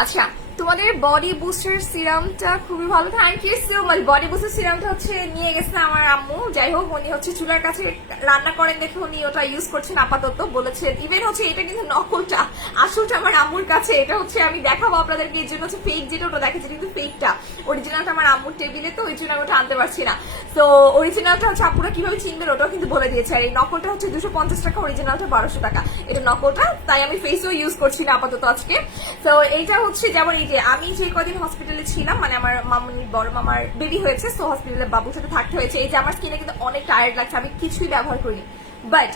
আচ্ছা, তোমাদের বডি বুস্টার সিরামটা খুবই ভালো, thank you so much. Body booster সিরামটা হচ্ছে নিয়ে গেছে আমার আম্মু, যাই হোক উনি হচ্ছে চুলার কাছে রান্না করেন দেখে উনি ওটা ইউজ করছেন আপাতত, বলেছেন ইভেন হচ্ছে এটা কিন্তু নকলটা, আসলটা আমার আম্মুর কাছে, এটা হচ্ছে আমি দেখাবো আপনাদেরকে, এর জন্য হচ্ছে ফেক যেটা ওটা দেখাচ্ছে, কিন্তু ফেকটা, অরিজিনালটা আমার আম্মুর টেবিলে, তো ওই জন্য আমি ওটা আনতে পারছি না। তো অরিজিনালটা হচ্ছে আপুরা কিভাবে চিনবেন ওটাও কিন্তু বলে দিয়েছে, আর এই নকলটা হচ্ছে 250 টাকা, অরিজিনালটা 1200 টাকা, এটা নকলটা, তাই আমি ফেসও ইউজ করছি না আপাতত আজকে। তো এইটা হচ্ছে যেমন এই যে আমি যে কদিন হসপিটালে ছিলাম, মানে আমার মামুনির বড় মামার বেবি হয়েছে, তো হসপিটালে বাবুর সাথে থাকতে হয়েছে, এই যে আমার স্কিনে কিন্তু অনেক টায়ার্ড লাগছে, আমি কিছুই ব্যবহার করিনি, বাট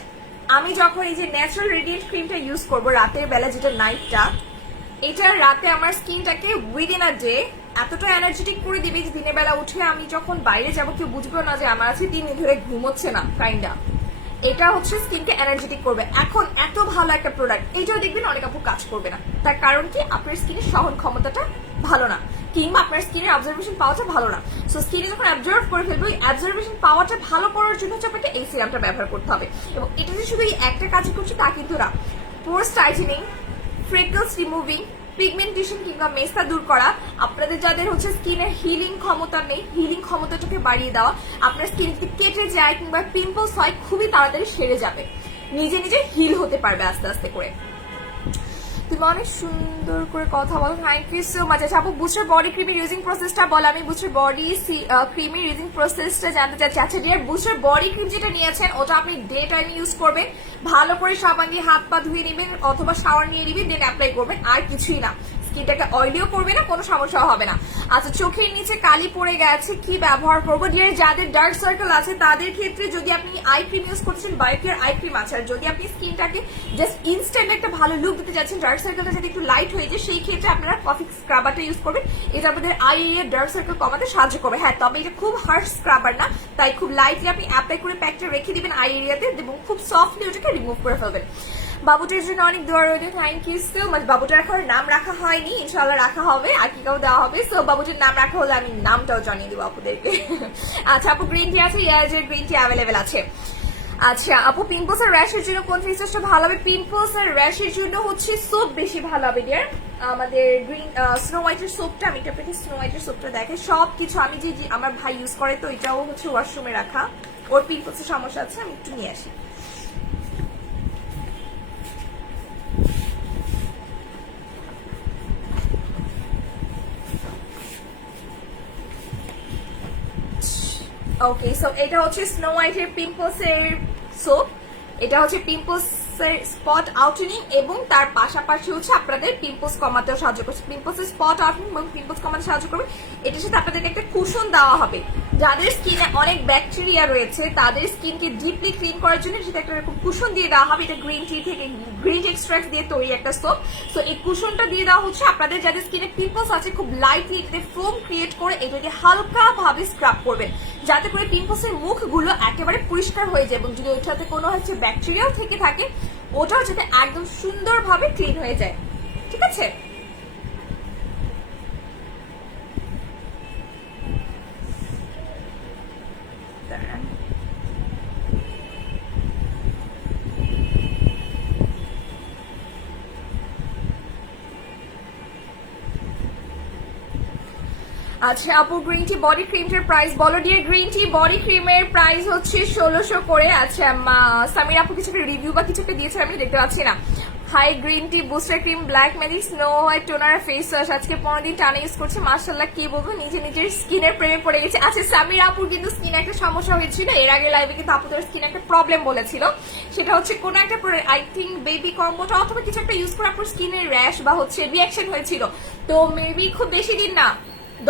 আমি যখন এই যে ন্যাচারাল রেডিয়েন্ট ক্রিমটা ইউজ করবো রাতের বেলা, যেটা নাইটটা, এটা রাতে আমার স্কিনটাকে উইদিন আ ডে এতটা এনার্জেটিক করে দিবে যে দিনের বেলা উঠে আমি যখন বাইরে যাবো কেউ বুঝবো না যে আমার আছে 3 দিন ধরে ঘুমোচ্ছে না কাইন্ডা। এটা হচ্ছে স্কিনকে এনার্জেটিক করবে। এখন এত ভালো একটা প্রোডাক্ট, এইটাও দেখবেন অনেক আপু কাজ করবে না, তার কারণ কি আপনার স্কিনের সহন ক্ষমতাটা ভালো না, কিংবা আপনার স্কিনের অবজারভেশন পাওয়াটা ভালো না। সো স্কিনে যখন অ্যাবজর্ভ করে ফেলবে, ওই অ্যাবজারভেশন পাওয়াটা ভালো করার জন্য হচ্ছে আপনাকে এই সিরামটা ব্যবহার করতে হবে। এবং এটা যে শুধু এই একটা কাজই করছে তা কিন্তু না, পোরস টাইটেনিং, ফ্রেকলস রিমুভিং, পিগমেন্টেশন কিংবা মেস্তা দূর করা, আপনাদের যাদের হচ্ছে স্কিনের হিলিং ক্ষমতা নেই, হিলিং ক্ষমতাটাকে বাড়িয়ে দেওয়া, আপনার স্কিন যদি কেটে যায় কিংবা পিম্পলস হয় খুবই তাড়াতাড়ি সেরে যাবে, নিজে নিজে হিল হতে পারবে আস্তে আস্তে করে। তুমি অনেক সুন্দর করে কথা বলো, থ্যাংক ইউ সো মাচ। আচ্ছা আপু, বুস্টার বডি ক্রিমের ইউজিং প্রসেসটা বল, আমি বুস্টার বডি ক্রিমের ইউজিং প্রসেসটা জানতে চাচ্ছি। আচ্ছা ডিয়ার, বুস্টার বডি ক্রিম যেটা নিয়েছেন ওটা আপনি ডে টাইম ইউজ করবেন, ভালো করে সাবান দিয়ে হাত পা ধুয়ে নেবেন অথবা শাওয়ার নিয়ে নেবেন, দেন অ্যাপ্লাই করবেন, আর কিছুই না, স্কিনটাকে অয়েলিও করবে না, কোনো সমস্যা হবে না। আচ্ছা, চোখের নিচে কালি পড়ে গেছে, কি ব্যবহার করবো? ডিয়ার, যাদের ডার্ক সার্কেল আছে তাদের ক্ষেত্রে যদি আপনি আই ক্রিম ইউজ করছেন, বায়োকেয়ার আই ক্রিম আছে, আর যদি আপনি স্কিনটাকে জাস্ট ইনস্ট্যান্ট একটা ভালো লুক দিতে যাচ্ছেন, ডার্ক সার্কেলটা যাতে একটু লাইট হয়ে যায়, সেই ক্ষেত্রে আপনারা কফি স্ক্রাবারটা ইউজ করবেন, এটা আপনাদের আই এর ডার্ক সার্কেল কমাতে সাহায্য করবে। হ্যাঁ, তবে এটা খুব হার্শ স্ক্রাবার না, তাই খুব লাইটলি আপনি অ্যাপ্লাই করে প্যাকটা রেখে দিবেন আই এরিয়াতে এবং খুব সফটলি ওটাকে রিমুভ করে ফেলবেন। বাবুটার জন্য অনেক দোয়া রইল, থ্যাংক ইউ সো মাচ। বাবুটার এখন নাম রাখা হয়নি, ইনশাআল্লাহ রাখা হবে, আকিকাও দেওয়া হবে, সো বাবুটার নাম রাখা হলে আমি নামটাও জানিয়ে দেবো আপুদেরকে। আচ্ছা আপু, গ্রিন টি আছে, ইয়াজের গ্রিন টি অ্যাভেলেবেল আছে। আচ্ছা আপু, পিম্পলস আর র্যাশের জন্য কোন ফেস ওয়াশটা ভালো হবে? পিম্পলস আর র্যাশের জন্য হচ্ছে সোপ বেশি ভালো হবে ডিয়ার, আমাদের গ্রিন স্নো হোয়াইটের সোপটা, আমি এটা পেটে স্নো হোয়াইটের সোপটা দেখে সবকিছু, আমি যে আমার ভাই ইউজ করে, তো এটাও হচ্ছে ওয়াশরুমে রাখা, ওর পিম্পলসের সমস্যা আছে, আমি একটু নিয়ে আসি। ওকে, সো এটা হচ্ছে স্নো হোয়াইটের পিম্পলস এর সোপ, এটা হচ্ছে পিম্পলস এর স্পট আউটনিং এবং তার পাশাপাশি হচ্ছে আপনাদের পিম্পলস কমাতেও সাহায্য করছে, পিম্পলস এর স্পট আউটনিং এবং পিম্পলস কমাতে সাহায্য করবে। এটার সাথে আপনাদেরকে একটা কুশন দেওয়া হবে, যাদের স্কিনে অনেক ব্যাকটেরিয়া রয়েছে তাদের স্কিনকে ডিপলি ক্লিন করার জন্য সেটা একটা এরকম কুশন দিয়ে দেওয়া হবে, এটা গ্রিন টি থেকে গ্রিন এক্সট্রাক্ট দিয়ে তৈরি একটা সোপ। সো এই কুশনটা দিয়ে দেওয়া হচ্ছে আপনাদের যাদের স্কিনে পিম্পলস আছে, খুব লাইটলি এটাতে ফোম ক্রিয়েট করে এটাকে হালকা ভাবে স্ক্রাব করবেন, যাতে করে পিম্পলস এর মুখগুলো একেবারে পরিষ্কার হয়ে যায়, এবং যদি ওইটাতে কোনো হচ্ছে ব্যাকটেরিয়াও থেকে থাকে ওটাও যাতে একদম সুন্দরভাবে ক্লিন হয়ে যায়, ঠিক আছে? আচ্ছা আপু, গ্রিন টি বডি ক্রিমটার প্রাইস বলো ডিয়ার। গ্রিন টি বডি ক্রিমের প্রাইস হচ্ছে 1600 করে। আচ্ছা সামির আপু কিছু একটা রিভিউ বা কিছু একটা দিয়েছে, আমি দেখতে পাচ্ছি না। Hi, green tea booster cream, black magic, snow white toner, face wash, আজকে 15 দিন টানা ইউজ করছে, মাশাআল্লাহ কি বলবো, নিজের স্কিনের প্রেমে পড়ে গেছে। আচ্ছা, সামির আপুর কিন্তু স্কিনে একটা সমস্যা হয়েছিল, এর আগে লাইভে কিন্তু আপুদের স্কিনে একটা প্রবলেম বলেছিল, সেটা হচ্ছে কোনো একটা আই থিঙ্ক বেবি কম্বোটা অথবা কিছু একটা ইউজ করে আপুর স্কিনের র্যাশ বা হচ্ছে রিয়াকশন হয়েছিল, তো মেবি খুব বেশি দিন না,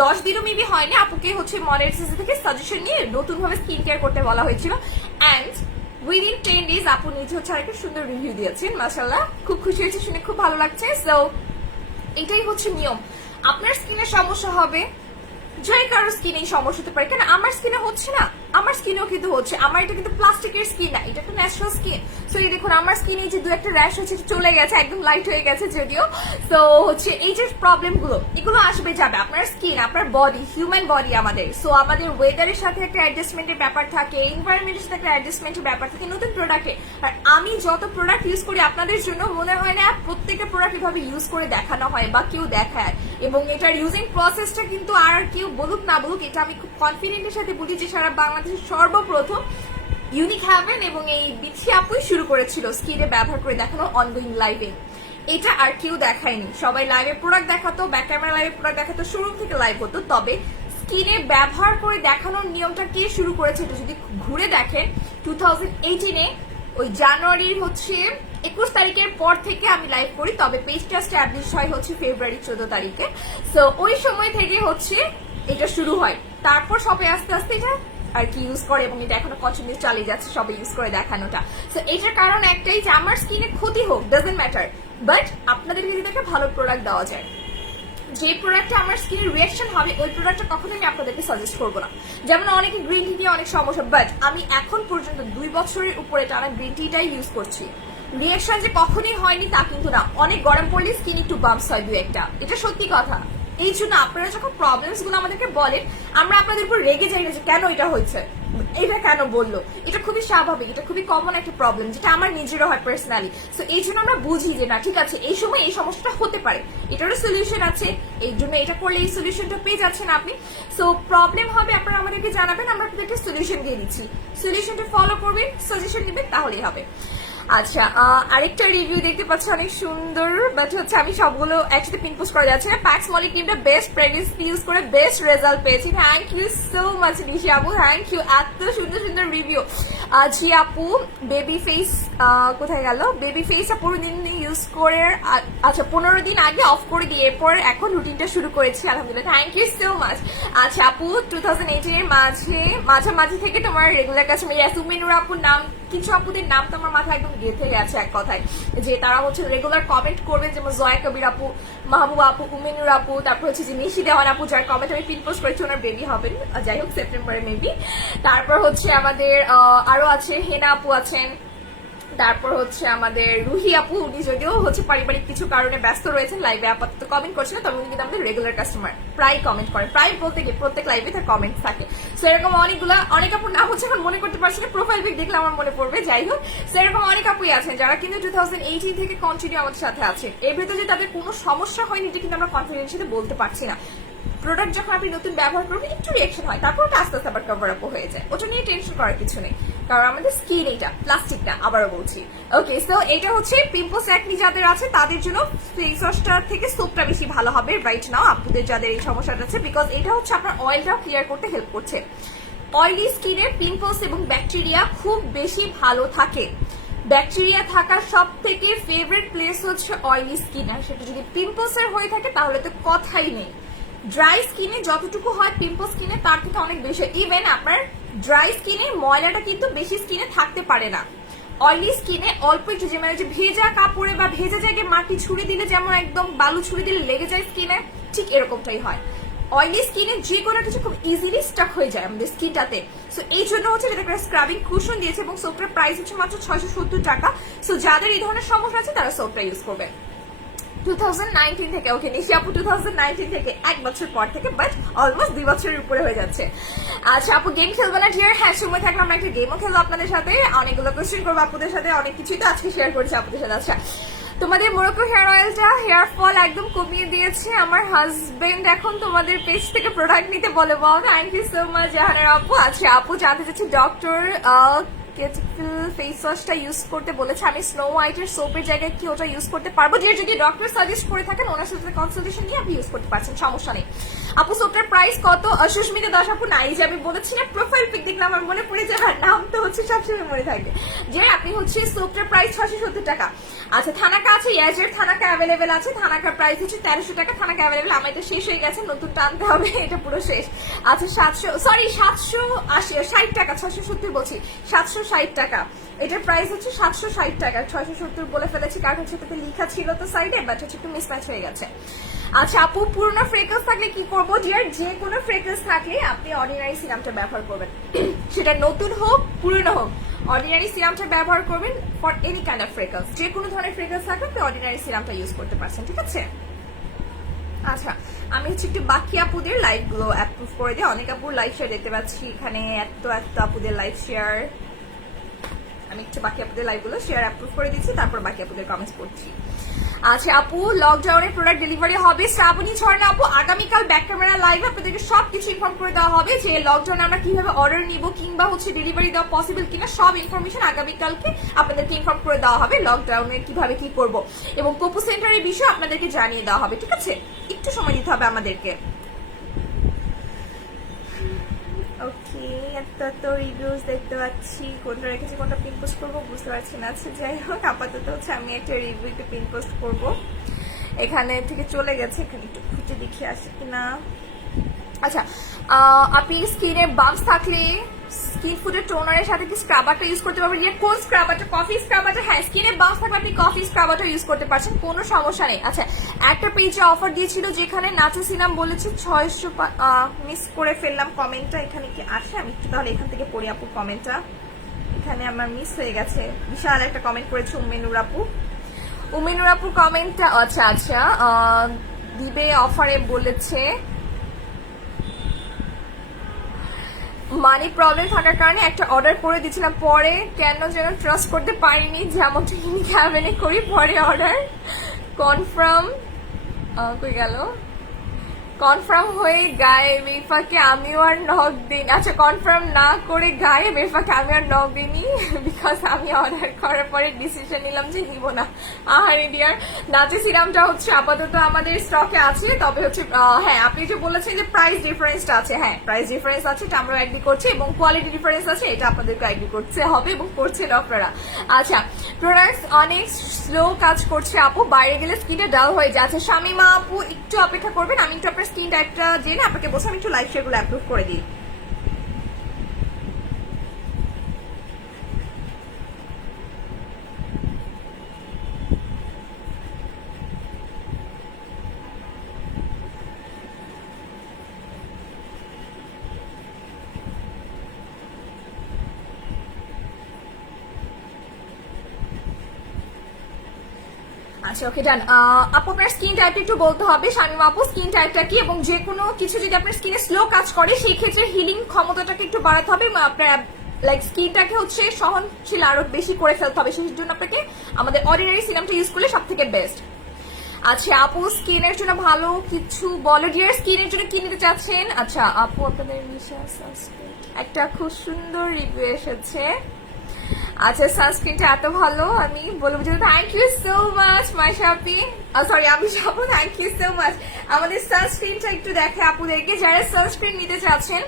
10 দিনও মেবি হয়নি, আপুকে হচ্ছে মডেলসিসি থেকে সাজেশন নিয়ে নতুন ভাবে স্কিন কেয়ার করতে বলা হয়েছিল, এন্ড উইদিন 10 ডেজ আপু নিজে হচ্ছে আরেকটা সুন্দর রিভিউ দিয়েছেন, মাশাআল্লাহ খুব খুশি হয়েছে শুনে, খুব ভালো লাগছে। সো এটাই হচ্ছে নিয়ম, আপনার স্কিনের সমস্যা হবে, যে কারো স্কিনে সমস্যা হতে পারে, কেন আমার স্কিনে হচ্ছে না, আমার স্কিনেও কিন্তু হচ্ছে। আমার এটা কিন্তু প্লাস্টিকের স্কিন না, এটা একটা ন্যাচারাল স্কিন। সো এই দেখুন আমার স্কিনে যে 2-একটা র্যাশ হচ্ছে চলে গেছে, একদম লাইট হয়ে গেছে যদিও। তো হচ্ছে এই যে প্রবলেম গুলো এগুলো আসবে যাবে। আপনার স্কিন, আপনার বডি, হিউম্যান বডি আমাদের। সো আমাদের ওয়েদারের সাথে একটা অ্যাডজাস্টমেন্টের ব্যাপার থাকে, এনভায়রনমেন্টের সাথে একটা অ্যাডজাস্টমেন্টের ব্যাপার থাকে নতুন প্রোডাক্টে। আর আমি যত প্রোডাক্ট ইউজ করি আপনাদের জন্য মনে হয় না প্রত্যেকটা প্রোডাক্ট এভাবে ইউজ করে দেখানো হয় বা কেউ দেখায়। এবং এটার ইউজিং প্রসেসটা কিন্তু আর কেউ বলুক না বলুক, এটা আমি খুব কনফিডেন্টের সাথে বলি যে সারা বাংলাদেশের সর্বপ্রথম ইউনিক হ্যাভেন এবং এই বিথি আপুই শুরু করেছিল স্কিনে ব্যবহার করে দেখানো অনগোয়িং লাইভে। এটা আর কেউ দেখায়নি। সবাই লাইভে প্রোডাক্ট দেখাতো, ব্যাক ক্যামেরা লাইভে প্রোডাক্ট দেখাতো, শোরুম থেকে লাইভ হতো। তবে স্কিনে ব্যবহার করে দেখানোর নিয়মটা কে শুরু করেছে এটা যদি ঘুরে দেখেন 2018-এ ওই জানুয়ারির হচ্ছে 21 তারিখের পর থেকে আমি লাইভ করি। তবে পেজটা এস্টাবলিশ হয় হচ্ছে ফেব্রুয়ারি 14 তারিখে। সো ওই সময় থেকে হচ্ছে এটা শুরু হয়। তারপর সবাই আস্তে আস্তে এটা আর কি ইউজ করে এবং এটা এখনো কন্টিনিউ চালিয়ে যাচ্ছে সবাই ইউজ করে দেখানোটা। সো এটার কারণ একটাই যে আমার স্কিনে ক্ষতি হোক ডাজন্ট ম্যাটার, বাট আপনাদেরকে যদি একটা ভালো প্রোডাক্ট দেওয়া যায়, যে প্রোডাক্টে আমার স্কিনের রিয়াকশন হবে ওই প্রোডাক্টটা কখনোই আমি আপনাদেরকে সাজেস্ট করবো না। যেমন অনেকে গ্রিন টি দিয়ে অনেক সমস্যা, বাট আমি এখন পর্যন্ত 2 বছরের উপরে টানা গ্রিন টিটাই ইউজ করছি। রিয়াকশন যে কখনোই হয়নি তা কিন্তু না, অনেক গরম পড়লে স্কিন একটু বাম্পস হয় 2-একটা, এটা সত্যি কথা। এই জন্য আপনারা যখন প্রবলেমস গুলো আমাদেরকে বলেন আমরা আপনাদের উপর রেগে যাই না যে কেন এটা হয়েছে, এটা কেন বললো। এটা খুবই স্বাভাবিক, এটা খুবই কমন একটা প্রবলেম যেটা আমার নিজেরও হয় পার্সোনালি। সো এই জন্য আমরা বুঝি যে না ঠিক আছে এই সময় এই সমস্যাটা হতে পারে, এটারও সলিউশন আছে, এই জন্য এটা করলে এই সলিউশনটা পেয়ে যাচ্ছেন আপনি। সো প্রবলেম হবে আপনারা আমাদেরকে জানাবেন, আমরা আপনাদেরকে সলিউশন দিয়ে দিচ্ছি, সলিউশনটা ফলো করবেন, সাজেশন নেবেন, তাহলেই হবে। আচ্ছা আরেকটা রিভিউ দেখতে পাচ্ছি অনেক সুন্দর, বাট হচ্ছে আমি সবগুলো একসাথে পিন পোস্ট করা যাচ্ছে না। প্যাক্স মলি ক্রিমটা বেস্ট প্রেগনেন্সি ইউজ করে বেস্ট রেজাল্ট পেয়েছি। থ্যাংক ইউ সো মাচ নিশি আপু, থ্যাংক ইউ, এত সুন্দর সুন্দর রিভিউ। জি আপু বেবি ফেস কোথায় গেল, বেবি ফেস 15 দিন ইউজ করে, আচ্ছা 15 দিন আগে অফ করে দিয়ে এরপর এখন রুটিনটা শুরু করেছি আলহামদুলিল্লাহ, থ্যাংক ইউ সো মাচ। আচ্ছা আপু 2018 এর মাঝামাঝি থেকে তোমার রেগুলার কাস্টমার ইয়াসুমিনুর আপুর নাম, কিছু আপুদের নাম তো আমার মাথায় একদম গেঁথে গেছে এক কথায়, যে তারা হচ্ছে রেগুলার কমেন্ট করবেন, যেমন জয়া কবির আপু, মাহবুবা আপু, উমিনুর আপু, তারপর হচ্ছে যে নিশি দেওয়ান আপু যার কমেন্ট আমি পিন পোস্ট করেছি ওনার বেবি হবেন, যাই হোক সেপ্টেম্বরে মেবি। তারপর হচ্ছে আমাদের আরো আছে হেনা আপু আছেন, তারপর হচ্ছে আমাদের রুহি আপু, উনি যদিও হচ্ছে পারিবারিক কিছু কারণে ব্যস্ত রয়েছেন, লাইভে আপাতত কমেন্ট করছেন না, তবে উনি কিন্তু আমাদের রেগুলার কাস্টমার, প্রায় কমেন্ট করেন, প্রায় বলতে গিয়ে প্রত্যেক লাইভে তার কমেন্ট থাকে। সো এরকম অনেক আপুর নাম হচ্ছে এখন মনে করতে পারছি না, প্রোফাইল পিক দেখলে আমার মনে পড়বে, যাই হোক সেরকম অনেক আপুই আছেন যারা কিন্তু 2018 থেকে কন্টিনিউ আমাদের সাথে আছে। এর ভিতরে যে তাদের কোনো সমস্যা হয়নি এটা কিন্তু আমরা কনফিডেন্সিয়ালি বলতে পারছি না। প্রোডাক্ট যখন আপনি নতুন ব্যবহার করবেন একটু রিয়াকশন হয়, তারপর ওটা আস্তে আস্তে আবার কভার আপ হয়ে যায়, ওটা নিয়ে টেনশন করার কিছু নেই, কারণ আমাদের স্কিন এটা প্লাস্টিক না, আবারও বলছি। ওকে সো এটা হচ্ছে পিম্পলস অ্যাকনি যাদের আছে তাদের জন্য ফেস ওয়াশটা থেকে সোপটা বেশি ভালো হবে রাইট নাও, আপুদের যাদের এই সমস্যাটা আছে, বিকজ এটা হচ্ছে আপনার অয়েলটাও ক্লিয়ার করতে হেল্প করছে। অয়েলি স্কিনে পিম্পলস এবং ব্যাকটেরিয়া খুব বেশি ভালো থাকে, ব্যাকটেরিয়া থাকার সব থেকে ফেভারিট প্লেস হচ্ছে অয়েলি স্কিন, আর সেটা যদি পিম্পলস এর হয়ে থাকে তাহলে তো কথাই নেই। ড্রাই স্কিনে যতটুকু হয় পিম্পল স্কিনে তার থেকে অনেক বেশি, ইভেন আপনার ড্রাই স্কিনে ময়লাটা কিন্তু বেশি স্কিনে থাকতে পারে না। অয়েলি স্কিনে অল্প একটু যে মানে ভেজা কাপড়ে বা ভেজা জায়গায় মাটি ছুড়ে দিলে যেমন একদম বালু ছুড়ে দিলে লেগে যায় স্কিনে, ঠিক এরকমটাই হয়। অয়েলি স্কিনে যে কোনো কিছু খুব ইজিলি স্টাক হয়ে যায় আমাদের স্কিনটাতে। সো এই জন্য হচ্ছে যেটা করে স্ক্রাবিং কুশন দিয়েছে এবং সোপটার প্রাইস হচ্ছে মাত্র 670 টাকা। সো যাদের এই ধরনের সমস্যা আছে তারা সোপটা ইউজ করবে 2019 থেকে। ওকে নিশি আপু 2019 থেকে, 1 বছর পর থেকে, বাট অলমোস্ট 2 বছরের উপরে হয়ে যাচ্ছে। আচ্ছা আপু গেম খেলবো না ডিয়ার? হ্যাঁ সময় থাকলে আমরা একটা গেমও খেলবো আপনাদের সাথে, অনেকগুলো কোয়েশ্চেন করবো আপুদের সাথে, অনেক কিছুই তো আজকে শেয়ার করছি আপুদের সাথে। আচ্ছা তোমাদের মোরক্কো হেয়ার অয়েলটা হেয়ার ফল একদম কমিয়ে দিয়েছে আমার হাজবেন্ড, এখন তোমাদের পেজ থেকে প্রোডাক্ট নিতে বলে। বল থ্যাংক ইউ সো মাচ জাহানার আপু। আচ্ছা আপু জানতে চাচ্ছি ডক্টর ফেস ওয়াশটা ইউজ করতে বলেছে, আমি স্নো হোয়াইটের সোপের জায়গায় কি ওটা ইউজ করতে পারবো? যে যদি ডক্টর সাজেস্ট করে থাকেন ওনার সাথে কনসালটেশন নিয়ে আপনি ইউজ করতে পারছেন, সমস্যা নেই। আপু সোপটার প্রাইস কত? সুস্মিতা দাস আপু নাই যে আমি বলেছি না প্রোফাইল পিক দেখলাম আমার মনে পড়ে যায়, আর নাম তো হচ্ছে সবসময় মনে থাকবে, যে আপনি হচ্ছে সোপটার প্রাইস 670 টাকা। আচ্ছা থানাকা আছে, ইয়াজের থানাকা অ্যাভেলেবেল আছে, থানাকার প্রাইস হচ্ছে 1300 টাকা, থানাকা অ্যাভেলেবেল। আমার এটা শেষ হয়ে গেছে, নতুন টানতে হবে, এটা পুরো শেষ। আচ্ছা 760 টাকা, 670 বলছি, 760 টাকা। এটার প্রাইস হচ্ছে 760 টাকা, 670 বলে ফেলেছি কারণ হচ্ছে এটাতে লেখা ছিল তো সাইডে, বাট হচ্ছে একটু মিসম্যাচ হয়ে গেছে। আচ্ছা আপু, পুরনো ফ্রেগ্রেন্স থাকলে কি করবো? ডিয়ার, যে কোনো ফ্রেগ্রেন্স থাকলে আপনি অর্ডিনারি সিরামটা ব্যবহার করবেন, সেটা নতুন হোক পুরনো হোক, অর্ডিনারি সিরামটা ব্যবহার করবেন for any kind of fragrance. যে কোনো ধরনের ফ্রেগ্রেন্স থাকলে আপনি অর্ডিনারি সিরামটা ইউজ করতে পারছেন, ঠিক আছে? আচ্ছা, আমি হচ্ছে একটু বাকি আপুদের লাইভ গুলো অ্যাপ্রুভ করে দিই। অনেক আপুর লাইভ শেয়ার দেখতে পাচ্ছি এখানে, এত আপুদের লাইভ শেয়ার। আমি একটু বাকি আপুদের লাইভ গুলো শেয়ার অ্যাপ্রুভ করে দিচ্ছি, তারপর বাকি আপুদের কমেন্টস করছি। আচ্ছা আপু, লকডাউনের প্রোডাক্ট ডেলিভারি হবে। শ্রাবণী ঝর্ণা আপু, আগামীকাল ব্যাক ক্যামেরা লাইভে আপনাদেরকে সবকিছু ইনফর্ম করে দেওয়া হবে যে লকডাউনে আমরা কিভাবে অর্ডার নিব কিংবা হচ্ছে ডেলিভারি দেওয়া পসিবল কিনা, সব ইনফরমেশন আগামীকালকে আপনাদেরকে ইনফর্ম করে দেওয়া হবে। লকডাউনে কিভাবে কি করব এবং কোপো সেন্টারের বিষয়ে আপনাদেরকে জানিয়ে দেওয়া হবে, ঠিক আছে? একটু সময় দিতে হবে আমাদেরকে। ওকে, এত রিভিউজ দেখতে পাচ্ছি, কোনটা রেখেছি কোনটা পিন পোস্ট করবো বুঝতে পারছি না। আচ্ছা যাই হোক, আপাতত হচ্ছে আমি একটা রিভিউতে পিন পোস্ট করবো। এখানে থেকে চলে গেছে, এখানে একটু খুঁজে দেখে আসি কিনা। আচ্ছা, আপনি স্কিনে বাম্পস থাকলে স্কিন ফুডের টোনারের সাথে কি স্ক্রাবারটা ইউজ করতে পারবেন? কোন স্ক্রাবারটা? কফি স্ক্রাবারটা? হ্যাঁ, স্কিনে বাম্পস থাকলে আপনি কফি স্ক্রাবারটা ইউজ করতে পারছেন, কোনো সমস্যা নেই। আচ্ছা, একটা পেজে অফার দিয়েছিল যেখানে নাচে সিনাম বলেছে 600, মিস করে ফেললাম কমেন্টটা। এখানে কি আসে? আমি একটু তাহলে এখান থেকে পড়ি আপুর কমেন্টটা। এখানে আমার মিস হয়ে গেছে, বিশাল একটা কমেন্ট করেছে উমেনুর আপু। উমেনুর আপুর কমেন্টটা আচ্ছা আচ্ছা দিবে অফারে বলেছে। মানি প্রবলেম থাকার কারণে একটা অর্ডার করে দিয়েছিলাম, পরে কেন যেন ট্রাস্ট করতে পারিনি, যেমন ক্যাবিনে করি, পরে অর্ডার কনফার্ম কই গেল, কনফার্ম হয়ে গায়ে বেফাকে আমিও আর নক দিন। আচ্ছা, কনফার্ম না করে গায়ে বেফাকে আমি আর নক দিইনি, বিকজ আমি অর্ডার করার পরে ডিসিশন নিলাম যে নিব না। আহারে ডিয়ার, নাচে সিরামটা হচ্ছে আপাতত আমাদের স্টকে আছে, তবে হচ্ছে হ্যাঁ আপনি যে বলেছেন যে প্রাইস ডিফারেন্সটা আছে, হ্যাঁ প্রাইস ডিফারেন্স আছে, এটা আমরা এগ্রি করছি, এবং কোয়ালিটি ডিফারেন্স আছে, এটা আপনাদেরকে এগ্রি করতে হবে এবং করছেন আপনারা। আচ্ছা, প্রোডাক্টস অনেক স্লো কাজ করছে আপু, বাইরে গেলে স্কিনটা ডাল হয়ে যাচ্ছে। শামিমা আপু একটু অপেক্ষা করবেন, আমি একটু আপনার স্কিন টাইপটা জেনে আপনাকে বসে আমি একটু লাইভ শেয়ারগুলো অ্যাপ্রুভ করে দিই। আচ্ছা ওকে ডান। আপু আপনার স্কিন টাইপটা একটু বলতে হবে। শামিমা আপু, স্কিন টাইপটা কি এবং যে কোনো কিছু যদি আপনার স্কিনে স্লো কাজ করে সেই ক্ষেত্রে হিলিং ক্ষমতাটাকে একটু বাড়াতে হবে এবং আপনার লাইক স্কিনটাকে হচ্ছে সহনশীল আরো বেশি করে ফেলতে হবে, সেই জন্য আপনাকে আমাদের অর্ডিনারি সিরামটা ইউজ করলে সব থেকে বেস্ট। আচ্ছা আপু, স্কিনের জন্য ভালো কিছু বলো ডিয়ার, স্কিনের জন্য কি নিতে চাচ্ছেন? আচ্ছা আপু, আপনাদের একটা খুব সুন্দর রিভিউ এসেছে। আচ্ছা, সানস্ক্রিনটা এত ভালো, আমি বলবো যে thank you so much Maisha আপি, সরি আমি আপু, থ্যাংক ইউ সো মাচ। আমাদের সানস্ক্রিনটা একটু দেখে আপুদেরকে, যারা সানস্ক্রিন নিতে চাচ্ছেন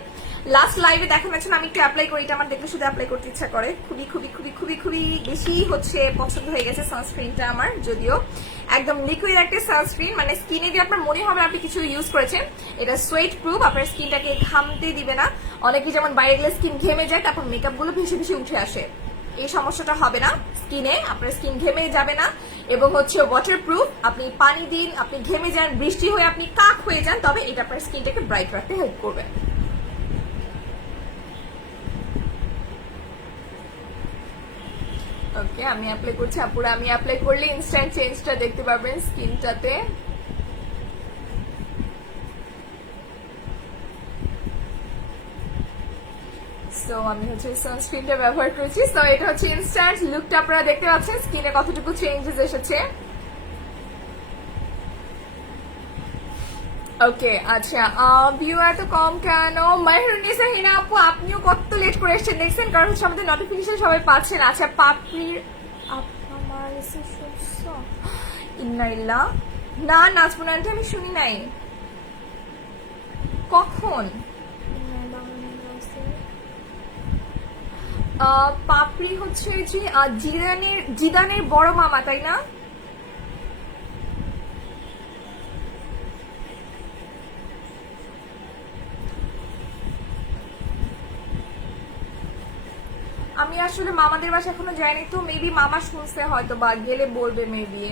লাস্ট লাইভে দেখা গেছিল, আমি একটু অ্যাপ্লাই করি, এটা আমার দেখলে শুধু অ্যাপ্লাই করতে ইচ্ছা করে, খুবই খুবই খুবই খুবই খুবই বেশি হচ্ছে পছন্দ হয়ে গেছে সানস্ক্রিনটা আমার। যদিও একদম লিকুইড একটা সানস্ক্রিন, মানে স্কিনে দিয়ে আপনার মনে হবে আপনি কিছু ইউজ করেছেন। এটা সোয়েট প্রুফ, আপনার স্কিনটাকে ঘামতে দিবে না। অনেকে যেমন বাইরে গেলে স্কিন ঘেমে যায়, তারপর মেকআপ গুলো ভেসে ভেসে উঠে আসে, এই সমস্যাটা হবে না স্কিনে, আপনার স্কিন ঘেমে যাবে না এবং হচ্ছে ওয়াটার প্রুফ। আপনি পানি দিন, আপনি ঘেমে যান, বৃষ্টি হয়ে আপনি কাক হয়ে যান, তবে এটা আপনার স্কিনটাকে ব্রাইট রাখতে হেল্প করবে। ওকে, আমি অ্যাপ্লাই করছি আপুরা, আমি অ্যাপ্লাই করলে ইনস্ট্যান্ট চেঞ্জটা দেখতে পাবেন স্কিনটাতে। সো আমি হচ্ছে সানস্ক্রিনটা ব্যবহার করছি, সো এটা হচ্ছে ইনস্ট্যান্ট লুকটা আপনারা দেখতে পাচ্ছেন, স্কিনে কতটুকু চেঞ্জেস এসেছে। ওকে আচ্ছা, ভিউ এত কম কেন? মাইহরুন্নিসা হিনা আপু, আপনিও কত লেট করে এসেছেন দেখছেন, কারণ হচ্ছে আমাদের নোটিফিকেশন সবাই পাচ্ছেন। আচ্ছা, পাপড়ির আমার ইন্নাইল্লা, না নাচবো না, আমি শুনি নাই কখন। পাপড়ি হচ্ছে যে জিদানের বড় মামা, তাই না? আমি আসলে মামাদের বাসা এখনো যাইনি, তো মেবি মামা শুনছে হয়তো বা গেলে বলবে মেবি।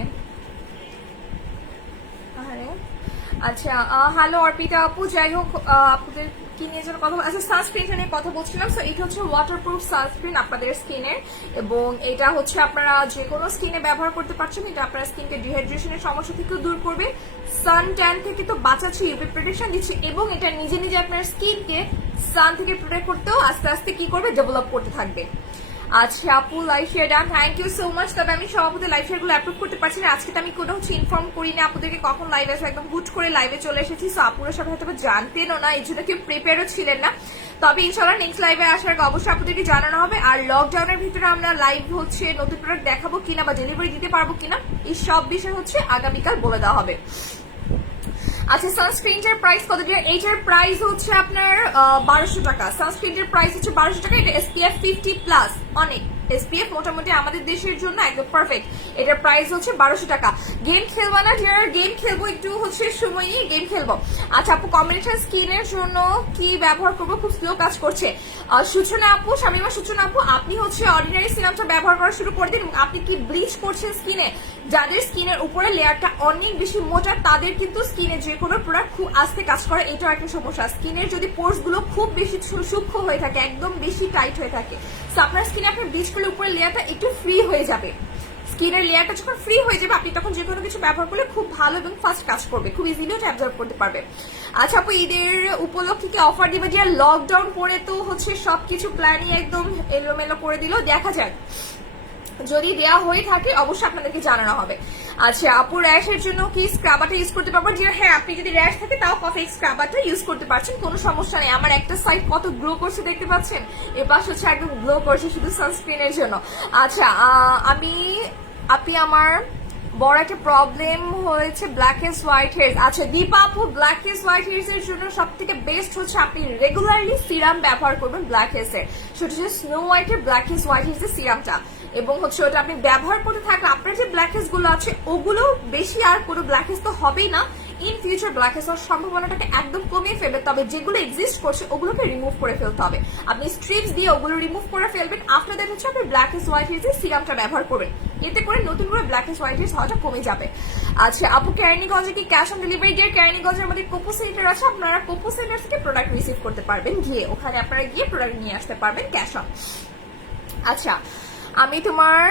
আচ্ছা হ্যালো অর্পিতা আপু, যাই হোক আপনাদের কি নিয়ে যেন কথা, আচ্ছা সানস্ক্রিনটা নিয়ে কথা বলছিলাম। সো এটা হচ্ছে ওয়াটারপ্রুফ সানস্ক্রিন আপনাদের স্কিনের, এবং এটা হচ্ছে আপনারা যে কোনো স্কিনে ব্যবহার করতে পারছেন। এটা আপনার স্কিনকে ডিহাইড্রেশনের সমস্যা থেকেও দূর করবে, সান ট্যান থেকে তো বাঁচাচ্ছে, ইউভি প্রোটেকশন দিচ্ছে, এবং এটা নিজে নিজে আপনার স্কিনকে সান থেকে প্রোটেক্ট করতেও আস্তে আস্তে কি করবে, ডেভেলপ করতে থাকবে। আচ্ছা আপু live share done, thank you so much. তবে আমি সব আপুদের লাইভ শেয়ার গুলো অ্যাপ্রুভ করতে পারছি না আজকে, তো আমি কোনো হচ্ছে ইনফর্ম করি না আপুদেরকে কখন লাইভ আসবে, একদম হুট করে লাইভে চলে এসেছি। সো আপুরা সবাই হয়তো জানতেনও না, এই জন্য কেউ প্রিপেয়ারও ছিলেন না। তবে ইনশাল্লাহ নেক্সট লাইভে আসার আগে অবশ্যই আপনাদেরকে জানানো হবে। আর লকডাউনের ভিতরে আমরা লাইভ হচ্ছে নতুন প্রোডাক্ট দেখাবো কিনা বা ডেলিভারি দিতে পারবো কিনা, এই সব বিষয় হচ্ছে আগামীকাল বলে দেওয়া হবে। আচ্ছা সানস্ক্রিনটার প্রাইস কত দিয়ে? এইটার প্রাইস হচ্ছে আপনার 1200 টাকা। সানস্ক্রিনটার প্রাইস হচ্ছে 1200 টাকা। এটা SPF 50+, অনেক SPF মোটামুটি আমাদের দেশের জন্য একদম পারফেক্ট। এটার প্রাইস হচ্ছে 1200 টাকা। গেম খেলবো না ডিয়ার? গেম খেলবো, একটু হচ্ছে সময় নিয়ে গেম খেলবো। আচ্ছা আপু কম্বিনেশন স্কিনের জন্য কি ব্যবহার করবো? খুব স্লো কাজ করছে। সূচনা আপু, শামিমা সূচনা আপু, আপনি হচ্ছে অর্ডিনারি সিরামটা ব্যবহার করা শুরু করে দিন। আপনি কি ব্লিচ করছেন স্কিনে? যাদের স্কিনের উপরে লেয়ারটা অনেক বেশি মোটা তাদের কিন্তু স্কিনে যে কোনো প্রোডাক্ট খুব আস্তে কাজ করে, এটাও একটা সমস্যা। স্কিনের যদি পোর্স গুলো খুব বেশি সূক্ষ্ম হয়ে থাকে, একদম বেশি টাইট হয়ে থাকে, তো আপনার স্কিনে আপনি ব্লিচ করলে উপরে লেয়ারটা একটু ফ্রি হয়ে যাবে। স্কিনের লেয়ারটা যখন ফ্রি হয়ে যাবে আপনি তখন যে কোনো কিছু ব্যবহার করলে খুব ভালো এবং ফাস্ট কাজ করবে, খুব ইজিলি ওটা অ্যাবজর্ব করতে পারবে। আচ্ছা আপু ঈদের উপলক্ষে কি অফার দিবে? যে লকডাউন করে তো হচ্ছে সবকিছু প্ল্যানই একদম এলোমেলো করে দিল, দেখা যাক যদি দেওয়া হয়ে থাকে অবশ্যই আপনাদেরকে জানানো হবে। আচ্ছা আপু র্যাশের জন্য কি স্ক্রাবারটা ইউজ করতে পারবো? যে হ্যাঁ, আপনি যদি র্যাশ থাকে তাও কফি স্ক্রাবারটা ইউজ করতে পারছেন, কোনো সমস্যা নেই। আমার একটা সাইড কত গ্লো করছে দেখতে পাচ্ছেন, এপাশ হচ্ছে একদম গ্লো করছে শুধু সানস্ক্রিনের জন্য। আচ্ছা আপনি আমার বড় একটা প্রবলেম হয়েছে ব্ল্যাকেস্ট হোয়াইট হেয়ার। আচ্ছা দীপা আপু, ব্ল্যাকেস্ট হোয়াইট হেয়ার্স এর জন্য সব থেকে বেস্ট হচ্ছে আপনি রেগুলারলি সিরাম ব্যবহার করবেন ব্ল্যাক হেয়ার্স এর, সেটা হচ্ছে স্নো হোয়াইটের ব্ল্যাকেস্ট হোয়াইট হেয়ার্স এর সিরামটা। এবং হচ্ছে ওটা আপনি ব্যবহার করতে থাকলে আপনার যে ব্ল্যাকহেডস গুলো আছে ওগুলো বেশি আর কোনো ব্ল্যাকহেডস তো হবেই না, ইন ফিউচার ব্ল্যাকহেডস হওয়ার সম্ভাবনাটাকে একদম কমিয়ে ফেলবে। তবে যেগুলো এক্সিস্ট করছে ওগুলোকে রিমুভ করে ফেলতে হবে। আপনি স্ট্রিপস দিয়ে ওগুলো রিমুভ করে ফেলবেন, আফটার দ্যাট হচ্ছে আপনি ব্ল্যাকহেডস হোয়াইট হেয়ার্স সিরামটা ব্যবহার করবেন, এতে করে নতুন করে ব্ল্যাকহেডস হোয়াইট হেয়ার্স হওয়াটা কমে যাবে। আচ্ছা আপু কেরানীগঞ্জে কি ক্যাশ অন ডেলিভারি? দিয়ে কেরানীগঞ্জের আমাদের কোপো সেন্টার আছে, আপনারা কোপো সেন্টার থেকে প্রোডাক্ট রিসিভ করতে পারবেন গিয়ে, ওখানে আপনারা গিয়ে প্রোডাক্ট নিয়ে আসতে পারবেন ক্যাশ অন। আচ্ছা আমি তোমার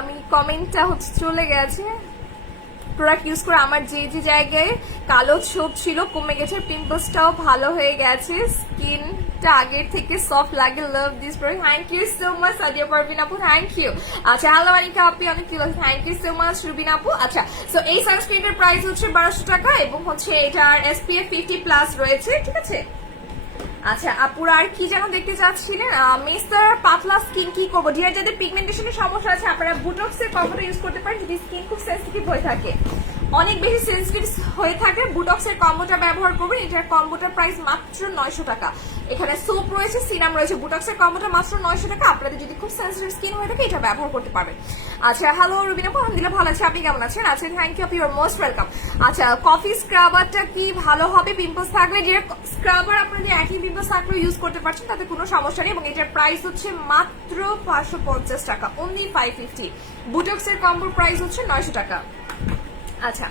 আমি কমেন্টটা হচ্ছে চলে গেছে। প্রোডাক্ট ইউজ করে আমার যে যে জায়গায় কালো ছোপ ছিল কমে গেছে, পিম্পলসটাও ভালো হয়ে গেছে, স্কিনটা আগের থেকে সফট লাগে। Love this product, thank you so much Sadia Parvin আপু, থ্যাংক ইউ। আচ্ছা হ্যালো অনিকা আপু, অনেক কি thank you so much Rubin আপু। আচ্ছা সো এই সানস্ক্রিনের প্রাইস হচ্ছে 1200 টাকা এবং হচ্ছে এটার SPF 50+ রয়েছে, ঠিক আছে। আচ্ছা আপুরা আর কি যেন দেখতে চাচ্ছিলেন? মিস্টার পাতলা স্কিন কি করবো? ডিয়ার যাদের পিগমেন্টেশনের সমস্যা আছে আপনারা বুটক্সের কম্বোটা ইউজ করতে পারেন যদি স্কিন খুব সেন্সিটিভ হয়ে থাকে, অনেক বেশি সেন্সিটিভ হয়ে থাকে বুটক্সের কম্বোটা ব্যবহার করবেন। এটার কম্বোটার প্রাইস মাত্র 900 টাকা। এখানে সোপ রয়েছে, সিরাম রয়েছে, বুটক্সের কম্বোটা মাত্র 900 টাকা। আপনাদের যদি খুব সেন্সিটিভ স্কিন হয়ে থাকে এটা ব্যবহার করতে পারবেন। আচ্ছা হ্যালো রুবিনা আপু, আলহামদুলিল্লাহ ভালো আছে, আপনি কেমন আছেন? আচ্ছা থ্যাংক ইউ আপু, ইউ আর মোস্ট ওয়েলকাম। আচ্ছা কফি স্ক্রাবারটা কি ভালো হবে পিম্পলস থাকলে? যে স্ক্রাবার আপনাদের একই পিম্পলস থাকলে ইউজ করতে পারছেন, তাতে কোনো সমস্যা নেই। এবং এটার প্রাইস হচ্ছে মাত্র 550 টাকা, অনলি 550। বুটক্সের কম্বোর প্রাইস হচ্ছে 900 টাকা। আচ্ছা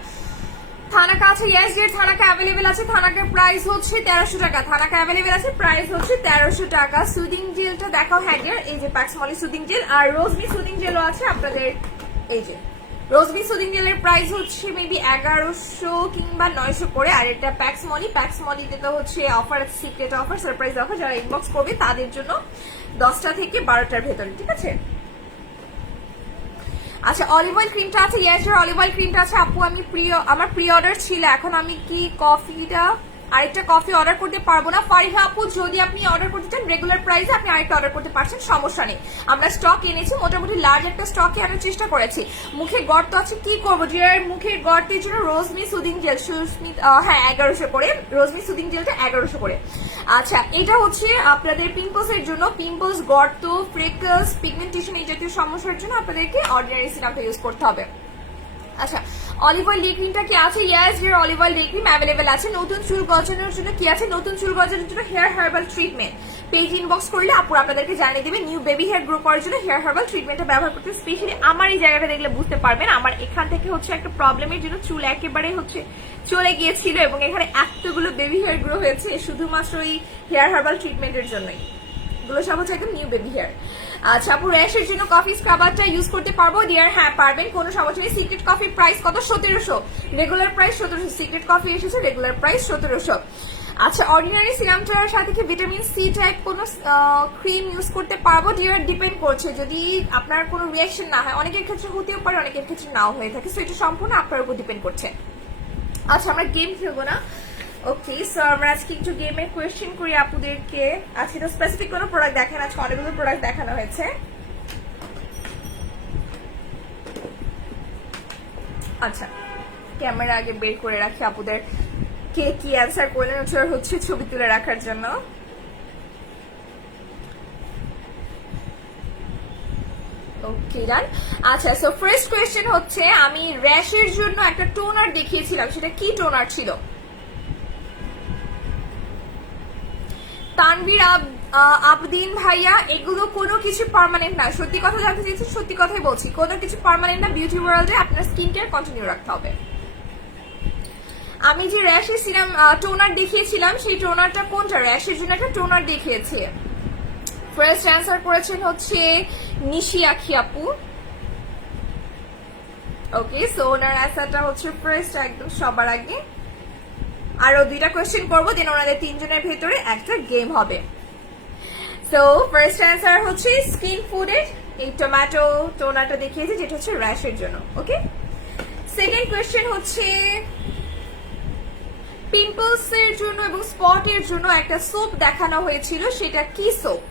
থানাকা আছে, ইয়েস ডিয়ার থানাকা অ্যাভেলেবেল আছে, থানাকার প্রাইস হচ্ছে 1300 টাকা। থানাকা অ্যাভেলেবেল আছে, প্রাইস হচ্ছে 1300 টাকা। সুদিং জেলটা দেখাও, হ্যাঁ ডিয়ার এই যে প্যাক্সমলি সুদিং জেল, আর রোজমি সুদিং জেলও আছে আপনাদের। এই যে রোজমি সুদিং জেলের প্রাইস হচ্ছে মেবি 1100 কিংবা 900 করে। আর এটা প্যাক্সমলিতে তো হচ্ছে অফার আছে, সিক্রেট অফার, সারপ্রাইজ অফার, যারা ইনবক্স করবে তাদের জন্য 10টা থেকে 12টার ভেতরে, ঠিক আছে। আচ্ছা অলিভ অয়েল ক্রিমটা আছে, ইয়েস অলিভ অয়েল ক্রিমটা আছে আপু। আমার প্রি অর্ডার ছিল, এখন আমি কি কফিটা আরেকটা কফি অর্ডার করতে পারবো না? ফারিহা আপু যদি আপনি অর্ডার করতে চান রেগুলার প্রাইসে আপনি আরেকটা অর্ডার করতে পারছেন, সমস্যা নেই। আমরা স্টক এনেছি, মোটামুটি লার্জ একটা স্টকে আনার চেষ্টা করেছি। মুখে গর্ত আছে, কি করবো ডিয়ার? মুখের গর্তের জন্য রোজমি সুদিং জেল, হ্যাঁ 1100 করে, রোজমি সুদিং জেলটা 1100 করে। আচ্ছা এটা হচ্ছে আপনাদের পিম্পলস এর জন্য, পিম্পলস, গর্ত, ফ্রেকলস, পিগমেন্টেশন এই জাতীয় সমস্যার জন্য আপনাদেরকে অর্ডিনারি সিরামটা ইউজ করতে হবে। আচ্ছা অলিভ অয়েল ডে ক্রিমটা কি আছে? Yes dear, olive oil day cream available আছে। নতুন চুল গজানোর জন্য কি আছে? নতুন চুল গজানোর জন্য hair herbal treatment. Page inbox করলে আপুর আপনাদেরকে জানিয়ে দিবে। নিউ বেবি হেয়ার গ্রো করার জন্য হেয়ার হার্বাল ট্রিটমেন্টটা ব্যবহার করতে, স্পেশালি আমার এই জায়গাটা দেখলে বুঝতে পারবেন আমার এখান থেকে হচ্ছে একটা প্রবলেমের জন্য চুল একেবারে হচ্ছে চলে গিয়েছিল এবং এখানে এতগুলো বেবি হেয়ার গ্রো হয়েছে শুধুমাত্র এই হেয়ার হার্বাল ট্রিটমেন্টের জন্যই। এগুলো সব হচ্ছে একদম নিউ বেবি হেয়ার। আচ্ছা আপু, র্যাশের জন্য কফি স্ক্রাবারটা ইউজ করতে পারবো? ডিয়ার হ্যাঁ পারবেন, কোনো সমস্যা নেই। সিক্রেট কফির প্রাইস কত? 1700। Regular price 1700। সিক্রেট কফি এসেছে, রেগুলার প্রাইস 1700। আচ্ছা, অর্ডিনারি সিরামটার সাথে কি ভিটামিন সি টাইপ কোনো ক্রিম ইউজ করতে পারবো? ডিয়ার ডিপেন্ড করছে, যদি আপনার কোনো রিয়াকশন না হয়। অনেকের ক্ষেত্রে হতেও পারে, অনেকের ক্ষেত্রে নাও হয়ে থাকে, সো এটা সম্পূর্ণ আপনার উপর ডিপেন্ড করছে। আচ্ছা, আমরা গেম খেলবো না। ওকে, সো আমরা আজকে একটু গেমের কোয়েশ্চেন করি আপুদেরকে। আজকে তো স্পেসিফিক কোনো প্রোডাক্ট দেখানো, আজকে অনেকগুলো প্রোডাক্ট দেখানো হয়েছে। আচ্ছা, ক্যামেরা আগে বের করে রাখি আপুদের কে কি অ্যান্সার করলেন হচ্ছে ছবি তুলে রাখার জন্য। ওকে ডান। আচ্ছা, সো ফার্স্ট কোয়েশ্চেন হচ্ছে, আমি র্যাশের জন্য একটা টোনার দেখিয়েছিলাম, সেটা কি টোনার ছিল? তানভীর আবদিন ভাইয়া, এগুলো কোনো কিছু পার্মানেন্ট না। সত্যি কথা জানতে চাইছি, সত্যি কথাই বলছি, কোনো কিছু পার্মানেন্ট না। বিউটি ওয়ার্ল্ডে আপনার স্কিন কেয়ার কন্টিনিউ রাখতে হবে। আমি যে র্যাশের সিরাম টোনার দেখিয়েছিলাম, সেই টোনারটা কোনটা? র্যাশের জন্য একটা টোনার দেখিয়েছি। ফার্স্ট অ্যান্সার করেছেন হচ্ছে নিশি আখি আপু। ওকে, সো ওনার অ্যান্সারটা হচ্ছে ফার্স্ট, একদম সবার আগে। আরো দুইটা কোয়েশ্চেন করবো, দেন ওনাদের তিনজনের ভেতরে একটা গেম হবে। সো ফার্স্ট অ্যান্সার হচ্ছে স্কিন ফুডের এই টমেটো টোনারটা দেখিয়েছি, যেটা হচ্ছে র্যাশের জন্য। ওকে, সেকেন্ড কোয়েশ্চেন হচ্ছে পিম্পলস এর জন্য এবং স্পটের জন্য একটা সোপ দেখানো হয়েছিল, সেটা কি সোপ?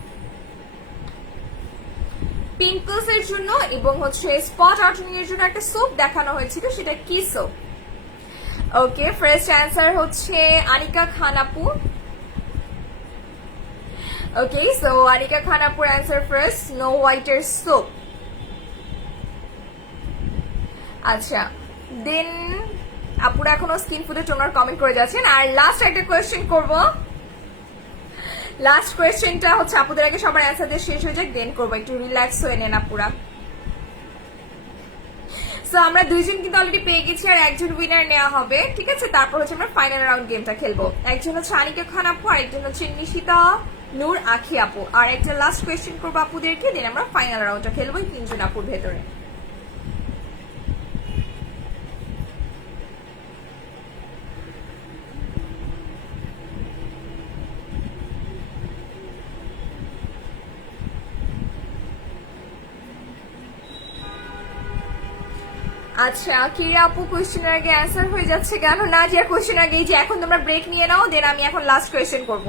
পিম্পলস এর জন্য এবং হচ্ছে স্পট আউটনিং এর জন্য একটা সোপ দেখানো হয়েছিল, সেটা কি সোপ? ওকে, ফার্স্ট অ্যান্সার হচ্ছে আনিকা খান আপু। ওকে, সো আনিকা খান আপুর অ্যান্সার ফার্স্ট, স্নো হোয়াইটের সোপ। আচ্ছা, দেন আপুরা এখনো স্কিন ফুডে টোনার কমেন্ট করে যাচ্ছেন। আর লাস্ট একটা কোয়েশ্চেন করবো, লাস্ট কোয়েশ্চেনটা হচ্ছে আপুদের আগে সবার অ্যান্সার দিয়ে শেষ হয়ে যাক, দেন করবো। একটু রিল্যাক্স হয়ে নেন আপুরা। সো আমরা দুইজন কিন্তু অলরেডি পেয়ে গেছি, আর একজন উইনার নেওয়া হবে, ঠিক আছে? তারপর হচ্ছে আমরা ফাইনাল রাউন্ড গেমটা খেলবো। একজন হচ্ছে আনিকা খান আপু, আর একজন হচ্ছে নিশিতা নূর আখি আপু। আর একটা লাস্ট কোয়েশ্চেন করবো আপুদেরকে, দেন আমরা ফাইনাল রাউন্ডটা খেলবো এই তিনজন আপুর ভেতরে। আচ্ছা, কিরা আপু কোয়েশ্চেনের আগে অ্যান্সার হয়ে যাচ্ছে কেন? না যে কোয়েশ্চেন আগে, যে এখন তোমরা ব্রেক নিয়ে নাও, দেন আমি এখন লাস্ট কোয়েশ্চেন করব।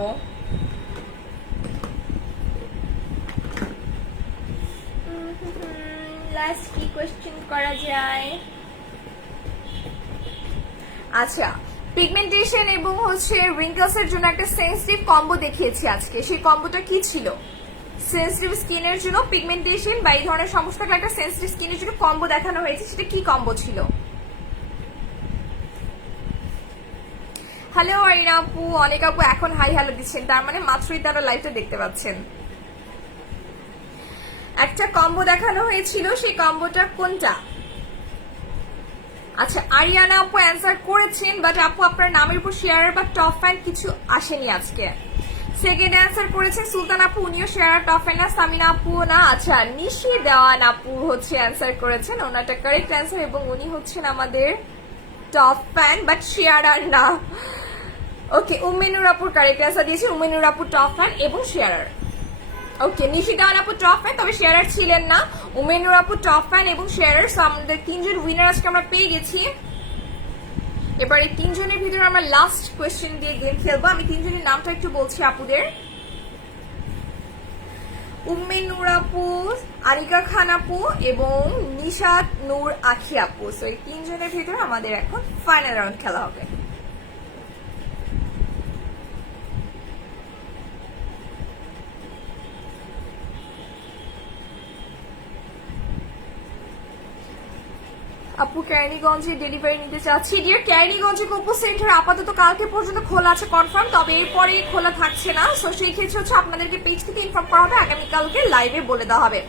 লাস্ট কি কোয়েশ্চেন করা যায়? আচ্ছা, পিগমেন্টেশন এবং হচ্ছে রিঙ্কলস এর জন্য একটা সেন্সিটিভ কম্বো দেখিয়েছি আজকে, সেই কম্বোটা কি ছিল? সেন্সিটিভ স্কিনের জন্য পিগমেন্টেশন বা এই ধরনের সমস্যা থাকলে একটা সেন্সিটিভ স্কিনের জন্য কম্বো দেখানো হয়েছে, সেটা কি কম্বো ছিল? হ্যালো আরিনা আপু, অনেক আপু এখন হাই হ্যালো দিচ্ছেন, তার মানে মাত্রই তারা লাইভটা দেখতে পাচ্ছেন। একটা কম্বো দেখানো হয়েছিল, সেই কম্বোটা কোনটা? আচ্ছা, আরিয়ানা আপু অ্যান্সার করেছেন, বাট আপু আপনার নামের উপর শেয়ার বা টপ ফ্যান কিছু আসেনি আজকে। সেকেন্ড অ্যান্সার করেছেন সুলতান আপু, উনিও শেয়ার টপ ফ্যান না। সামিনা আপু না। আচ্ছা, নিশি দেওয়ান আপু হচ্ছে অ্যান্সার করেছেন, ওনারটা কারেক্ট অ্যান্সার, এবং উনি হচ্ছেন আমাদের টপ ফ্যান বাট শেয়ার আর না। ওকে, উমেনুর আপুর কারেক্ট অ্যান্সার দিয়েছে, উমেনুর আপু টপ ফ্যান এবং শেয়ারার। ওকে, নিশি দেওয়ান আপু টপ ফ্যান, তবে শেয়ারার ছিলেন না। উমেনুর আপু টপ ফ্যান এবং শেয়ারার। সো আমাদের তিনজন উইনার আজকে আমরা পেয়ে গেছি। এবার এই তিনজনের ভিতরে আমরা লাস্ট কোয়েশ্চেন দিয়ে গেম খেলবো। আমি তিনজনের নামটা একটু বলছি আপুদের, উম্মে নূর আপু, আনিকা খান আপু এবং নিশাত নূর আখি আপু। সো এই তিনজনের ভিতরে আমাদের এখন ফাইনাল রাউন্ড খেলা হবে। আপু ক্যারিগঞ্জে ডেলিভারি নিতে চাচ্ছি। ডিয়ার ক্যারিগঞ্জে কোপো সেন্টার আপাতত কালকে পর্যন্ত খোলা আছে কনফার্ম, তবে এরপরে খোলা থাকছে না। সো সেই ক্ষেত্রে হচ্ছে আপনাদেরকে পেজ থেকে ইনফর্ম করা হবে, আগামীকালকে লাইভে বলে দেওয়া হবে।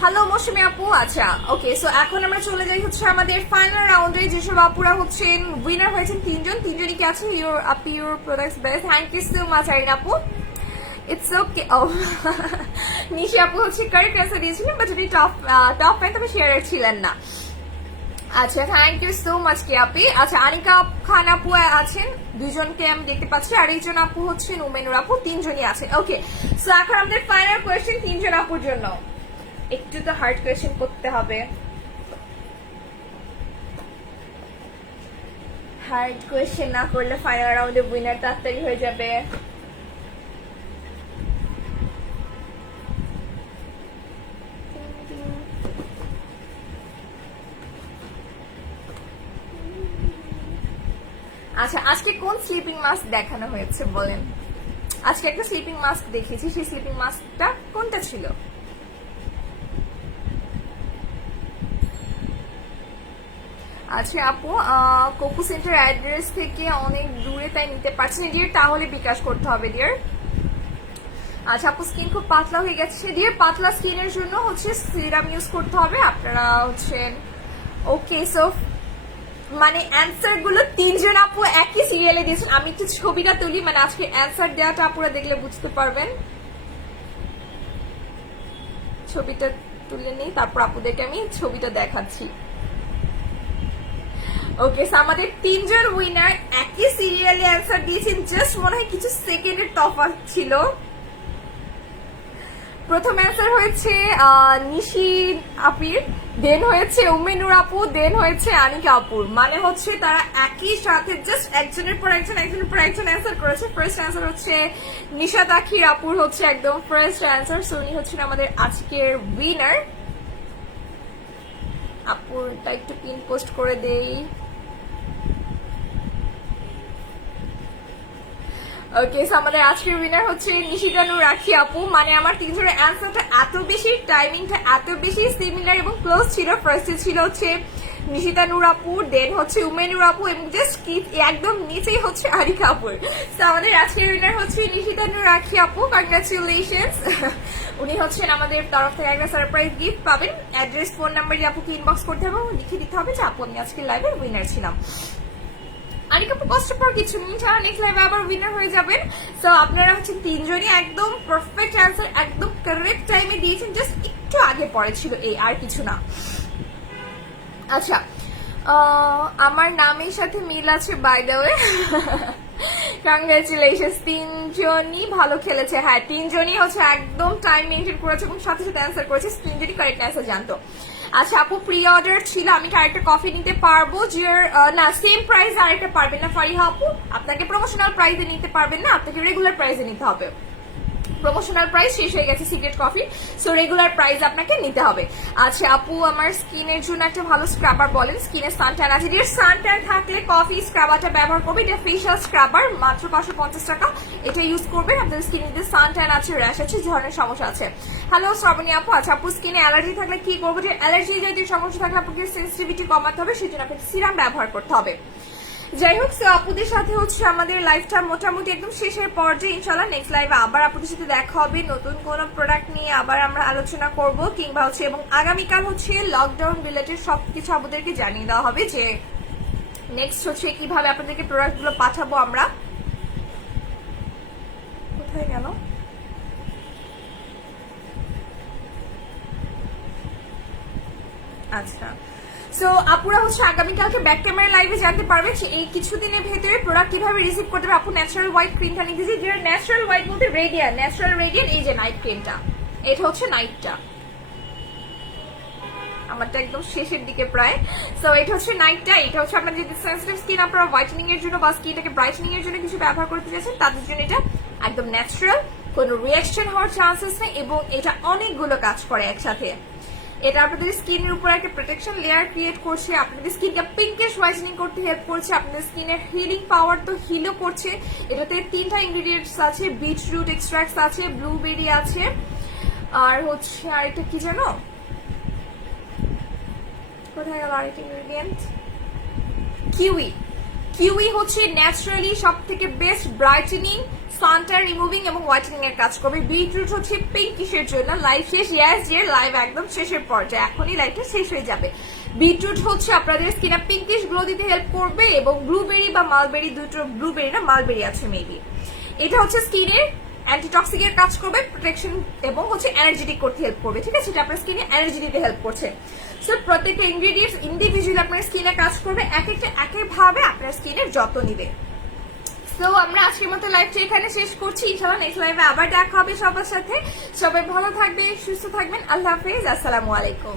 হ্যালো মৌসুমী আপু, আচ্ছা ওকে। সো এখন আমরা চলে যাই হচ্ছে আমাদের ফাইনাল রাউন্ডে, যেসব আপুরা হচ্ছেন উইনার হয়েছেন তিনজনই কি আছেন। ইউর আপু your products best, thank you so much Arin আপু, ইটস ওকে। ও নিশি আপু হচ্ছে কারেক্ট অ্যান্সার দিয়েছিলেন, বাট যদি টপ পেন তবে শেয়ার ছিলেন না। আচ্ছা থ্যাংক ইউ সো মাচ কে আপি। আচ্ছা আনিকা খান আপু আছেন, দুজনকে আমি দেখতে পাচ্ছি, আর এইজন আপু হচ্ছেন উমেনুর আপু, তিনজনই আছেন। ওকে, সো এখন আমাদের ফাইনাল কোয়েশ্চেন তিনজন আপুর জন্য। একটু তো হার্ড কোয়েশ্চেন করতে হবে, হার্ড কোয়েশ্চেন না করলে ফাইনাল রাউন্ডে উইনার তাড়াতাড়ি হয়ে যাবে। আচ্ছা আজকে কোন স্লিপিং মাস্ক দেখানো হয়েছে বলেন? আজকে একটা স্লিপিং মাস্ক দেখেছি, সেই স্লিপিং মাস্কটা কোনটা ছিল? আচ্ছা আপু কোকো সেন্টার অ্যাড্রেস থেকে অনেক দূরে, তাই নিতে পারছেন ডিয়ার, তাহলে বিকাশ করতে হবে ডিয়ার। আচ্ছা আপু স্কিন খুব পাতলা হয়ে গেছে ডিয়ার, পাতলা স্কিনের জন্য হচ্ছে সিরাম ইউজ করতে হবে। আপনারা হচ্ছেন ওকে। সো মানে অ্যান্সার গুলো তিনজন আপু একই সিরিয়ালে দিয়েছেন। আমি একটু ছবিটা তুলি, মানে আজকে অ্যান্সার দেওয়াটা আপুরা দেখলে বুঝতে পারবেন। ছবিটা তুলে নিই, তারপর আপুদেরকে আমি ছবিটা দেখাচ্ছি। ওকে, আমাদের তিনজন উইনার একই সিরিয়ালে অ্যান্সার দিয়েছেন, জাস্ট মনে হয় কিছু সেকেন্ডের তফাৎ ছিল। প্রথম অ্যান্সার হয়েছে নিশি আপির, দেন হয়েছে উমেনুর আপু, দেন হয়েছে আনিকা আপুর। মানে হচ্ছে তারা একই সাথে জাস্ট একজনের পর একজন অ্যান্সার করেছে। ফার্স্ট অ্যান্সার হচ্ছে নিশাত আখির আপুর হচ্ছে একদম ফার্স্ট অ্যান্সার। সো উনি হচ্ছেন আমাদের আজকের উইনার। আপুরটা একটু পিন পোস্ট করে দেই। ওকে, আমাদের আজকের উইনার হচ্ছে নিশিতা নূর রাখি আপু। মানে আমার তিনজনের অ্যান্সারটা এত বেশি, টাইমিংটা এত বেশি সিমিলার এবং ক্লোজ ছিল। ফার্স্টে ছিল হচ্ছে নিশিতা নূর আপু, দেন হচ্ছে উমেনুর আপু, এবং জাস্ট একদম নিচেই হচ্ছে আরিকা আপুর। তো আমাদের আজকের উইনার হচ্ছে নিশিতা নূর রাখি আপু, কংগ্রাচুলেশনস। উনি হচ্ছেন আমাদের তরফ থেকে একটা সারপ্রাইজ গিফট পাবেন। অ্যাড্রেস ফোন নাম্বার দিয়ে আপুকে ইনবক্স করতে হবে, লিখে দিতে হবে যে আপু আমি আজকের লাইভের উইনার ছিলাম। আনিকা আপু কষ্ট পর কিছু নেই, যারা নেক্সট লাইভে আবার উইনার হয়ে যাবেন। সো আপনারা হচ্ছেন তিনজনই একদম পারফেক্ট অ্যান্সার, একদম কারেক্ট টাইমে দিয়েছেন, জাস্ট একটু আগে পরে ছিল এই, আর কিছু না। আচ্ছা আমার নামের সাথে মিল আছে বাই দ্য ওয়ে। কংগ্রাচুলেশন, তিনজনই ভালো খেলেছে। হ্যাঁ তিনজনই হচ্ছে একদম টাইম মেনটেন করেছে এবং সাথে সাথে অ্যান্সার করেছে, তিনজনই কারেক্ট অ্যান্সার জানতো। আচ্ছা আপু প্রি অর্ডার ছিল, আমি কি আরেকটা কফি নিতে পারবো? যে না সেম প্রাইস আরেকটা পারবেন না ফারিহা আপু, আপনাকে প্রমোশনাল প্রাইসে নিতে পারবেন না, আপনাকে রেগুলার প্রাইসে নিতে হবে। প্রমোশনাল প্রাইস শেষ হয়ে গেছে secret coffee, so regular price আপনাকে নিতে হবে। আচ্ছা আপু আমার স্কিনের জন্য একটা ভালো স্ক্রাবার বলেন। স্কিনে সানট্যান আছে, যে সানট্যান থাকলে কফি স্ক্রাবারটা ব্যবহার করবে। এটা ফেশিয়াল স্ক্রাবার, মাত্র 550 টাকা, এটা ইউজ করবেন। আপনাদের স্কিনে যদি সানট্যান আছে, র্যাশ আছে, ধরনের সমস্যা আছে। হ্যালো শ্রাবণী আপু, আচ্ছা আপু স্কিনে অ্যালার্জি থাকলে কি করবো? যে অ্যালার্জি যদি সমস্যা থাকলে আপনাকে সেন্সিটিভিটি কমাতে হবে, সেই জন্য আপনাকে সিরাম ব্যবহার করতে হবে। যাই হোক, আপুদের সাথে হচ্ছে আমাদের লাইফটা মোটামুটি একদম শেষের পর্যায়ে। ইনশাল্লাহ নেক্সট লাইভে আবার আপুদের সাথে দেখা হবে, নতুন কোনো প্রোডাক্ট নিয়ে আবার আমরা আলোচনা করব, কিংবা হচ্ছে এবং আগামীকাল হচ্ছে লকডাউন রিলেটেড সবকিছু আপনাদেরকে জানিয়ে দেওয়া হবে, যে নেক্সট হচ্ছে কিভাবে আপনাদেরকে প্রোডাক্টগুলো পাঠাবো আমরা। কোথায় গেল? আচ্ছা সো আপুরা হচ্ছে আগামীকালকে ব্যাক ক্যামেরা লাইভে জানতে পারবে যে এই কিছুদিনের ভেতরে প্রোডাক্ট কিভাবে রিসিভ করতে হবে। আপু ন্যাচারাল হোয়াইট ক্রিমটা নিয়ে দিয়েছি, যেটা ন্যাচারাল হোয়াইট বলতে রেডিয়ান, ন্যাচারাল রেডিয়ান। এই যে নাইট ক্রিমটা, এটা হচ্ছে নাইটটা, আমারটা একদম শেষের দিকে প্রায়। সো এটা হচ্ছে নাইটটা, এটা হচ্ছে আপনার যদি সেন্সিটিভ স্কিন, আপনারা হোয়াইটেনিং এর জন্য বা স্কিনটাকে ব্রাইটেনিং এর জন্য কিছু ব্যবহার করতে চাইছেন, তাদের জন্য এটা একদম ন্যাচারাল, কোনো রিয়াকশন হওয়ার চান্সেস নেই, এবং এটা অনেকগুলো কাজ করে একসাথে। এটা আপনাদের স্কিনের উপর একটা প্রোটেকশন লেয়ার ক্রিয়েট করছে, আপনাদের স্কিনকে পিঙ্কিশ হোয়াইটেনিং করতে হেল্প করছে, আপনাদের স্কিনের হিলিং পাওয়ার তো হিলও করছে। এটাতে 3টা ইনগ্রেডিয়েন্টস আছে, বিটরুট এক্সট্রাক্টস আছে, ব্লুবেরি আছে, আর হচ্ছে আরেকটা কি জানো, কোথায় গেল আরেকটা ইনগ্রেডিয়েন্ট? কিউই। কিউই হচ্ছে ন্যাচারালি সব থেকে বেস্ট ব্রাইটেনিং, সানটার রিমুভিং এবং হোয়াইটেনিং এর কাজ করবে। বিটরুট হচ্ছে পিঙ্কিশের জন্য। লাইভ শেষ, ইয়াস যে লাইভ একদম শেষের পর্যায়ে, এখনই লাইভটা শেষ হয়ে যাবে। বিটরুট হচ্ছে আপনাদের স্কিনে পিঙ্কিশ গ্লো দিতে হেল্প করবে এবং ব্লুবেরি বা মালবেরি, দুটো ব্লুবেরি না মালবেরি আছে মেবি, এটা হচ্ছে স্কিনের অ্যান্টিটক্সিক এর কাজ করবে, প্রোটেকশন এবং হচ্ছে এনার্জেটিক করতে হেল্প করবে। ঠিক আছে, এটা আপনার স্কিনে এনার্জি দিতে হেল্প করছে। সো প্রত্যেকটা ইনগ্রেডিয়েন্টস ইন্ডিভিজুয়ালি আপনার স্কিনে কাজ করবে, এক একটা এক এক ভাবে আপনার স্কিনের যত্ন নিবে। সো আমরা আজকের মতো লাইভটা এখানে শেষ করছি। ইনশাআল্লাহ নেক্সট লাইভে আবার দেখা হবে সবার সাথে। সবাই ভালো থাকবে, সুস্থ থাকবেন। আল্লাহ হাফেজ, আসসালামু আলাইকুম।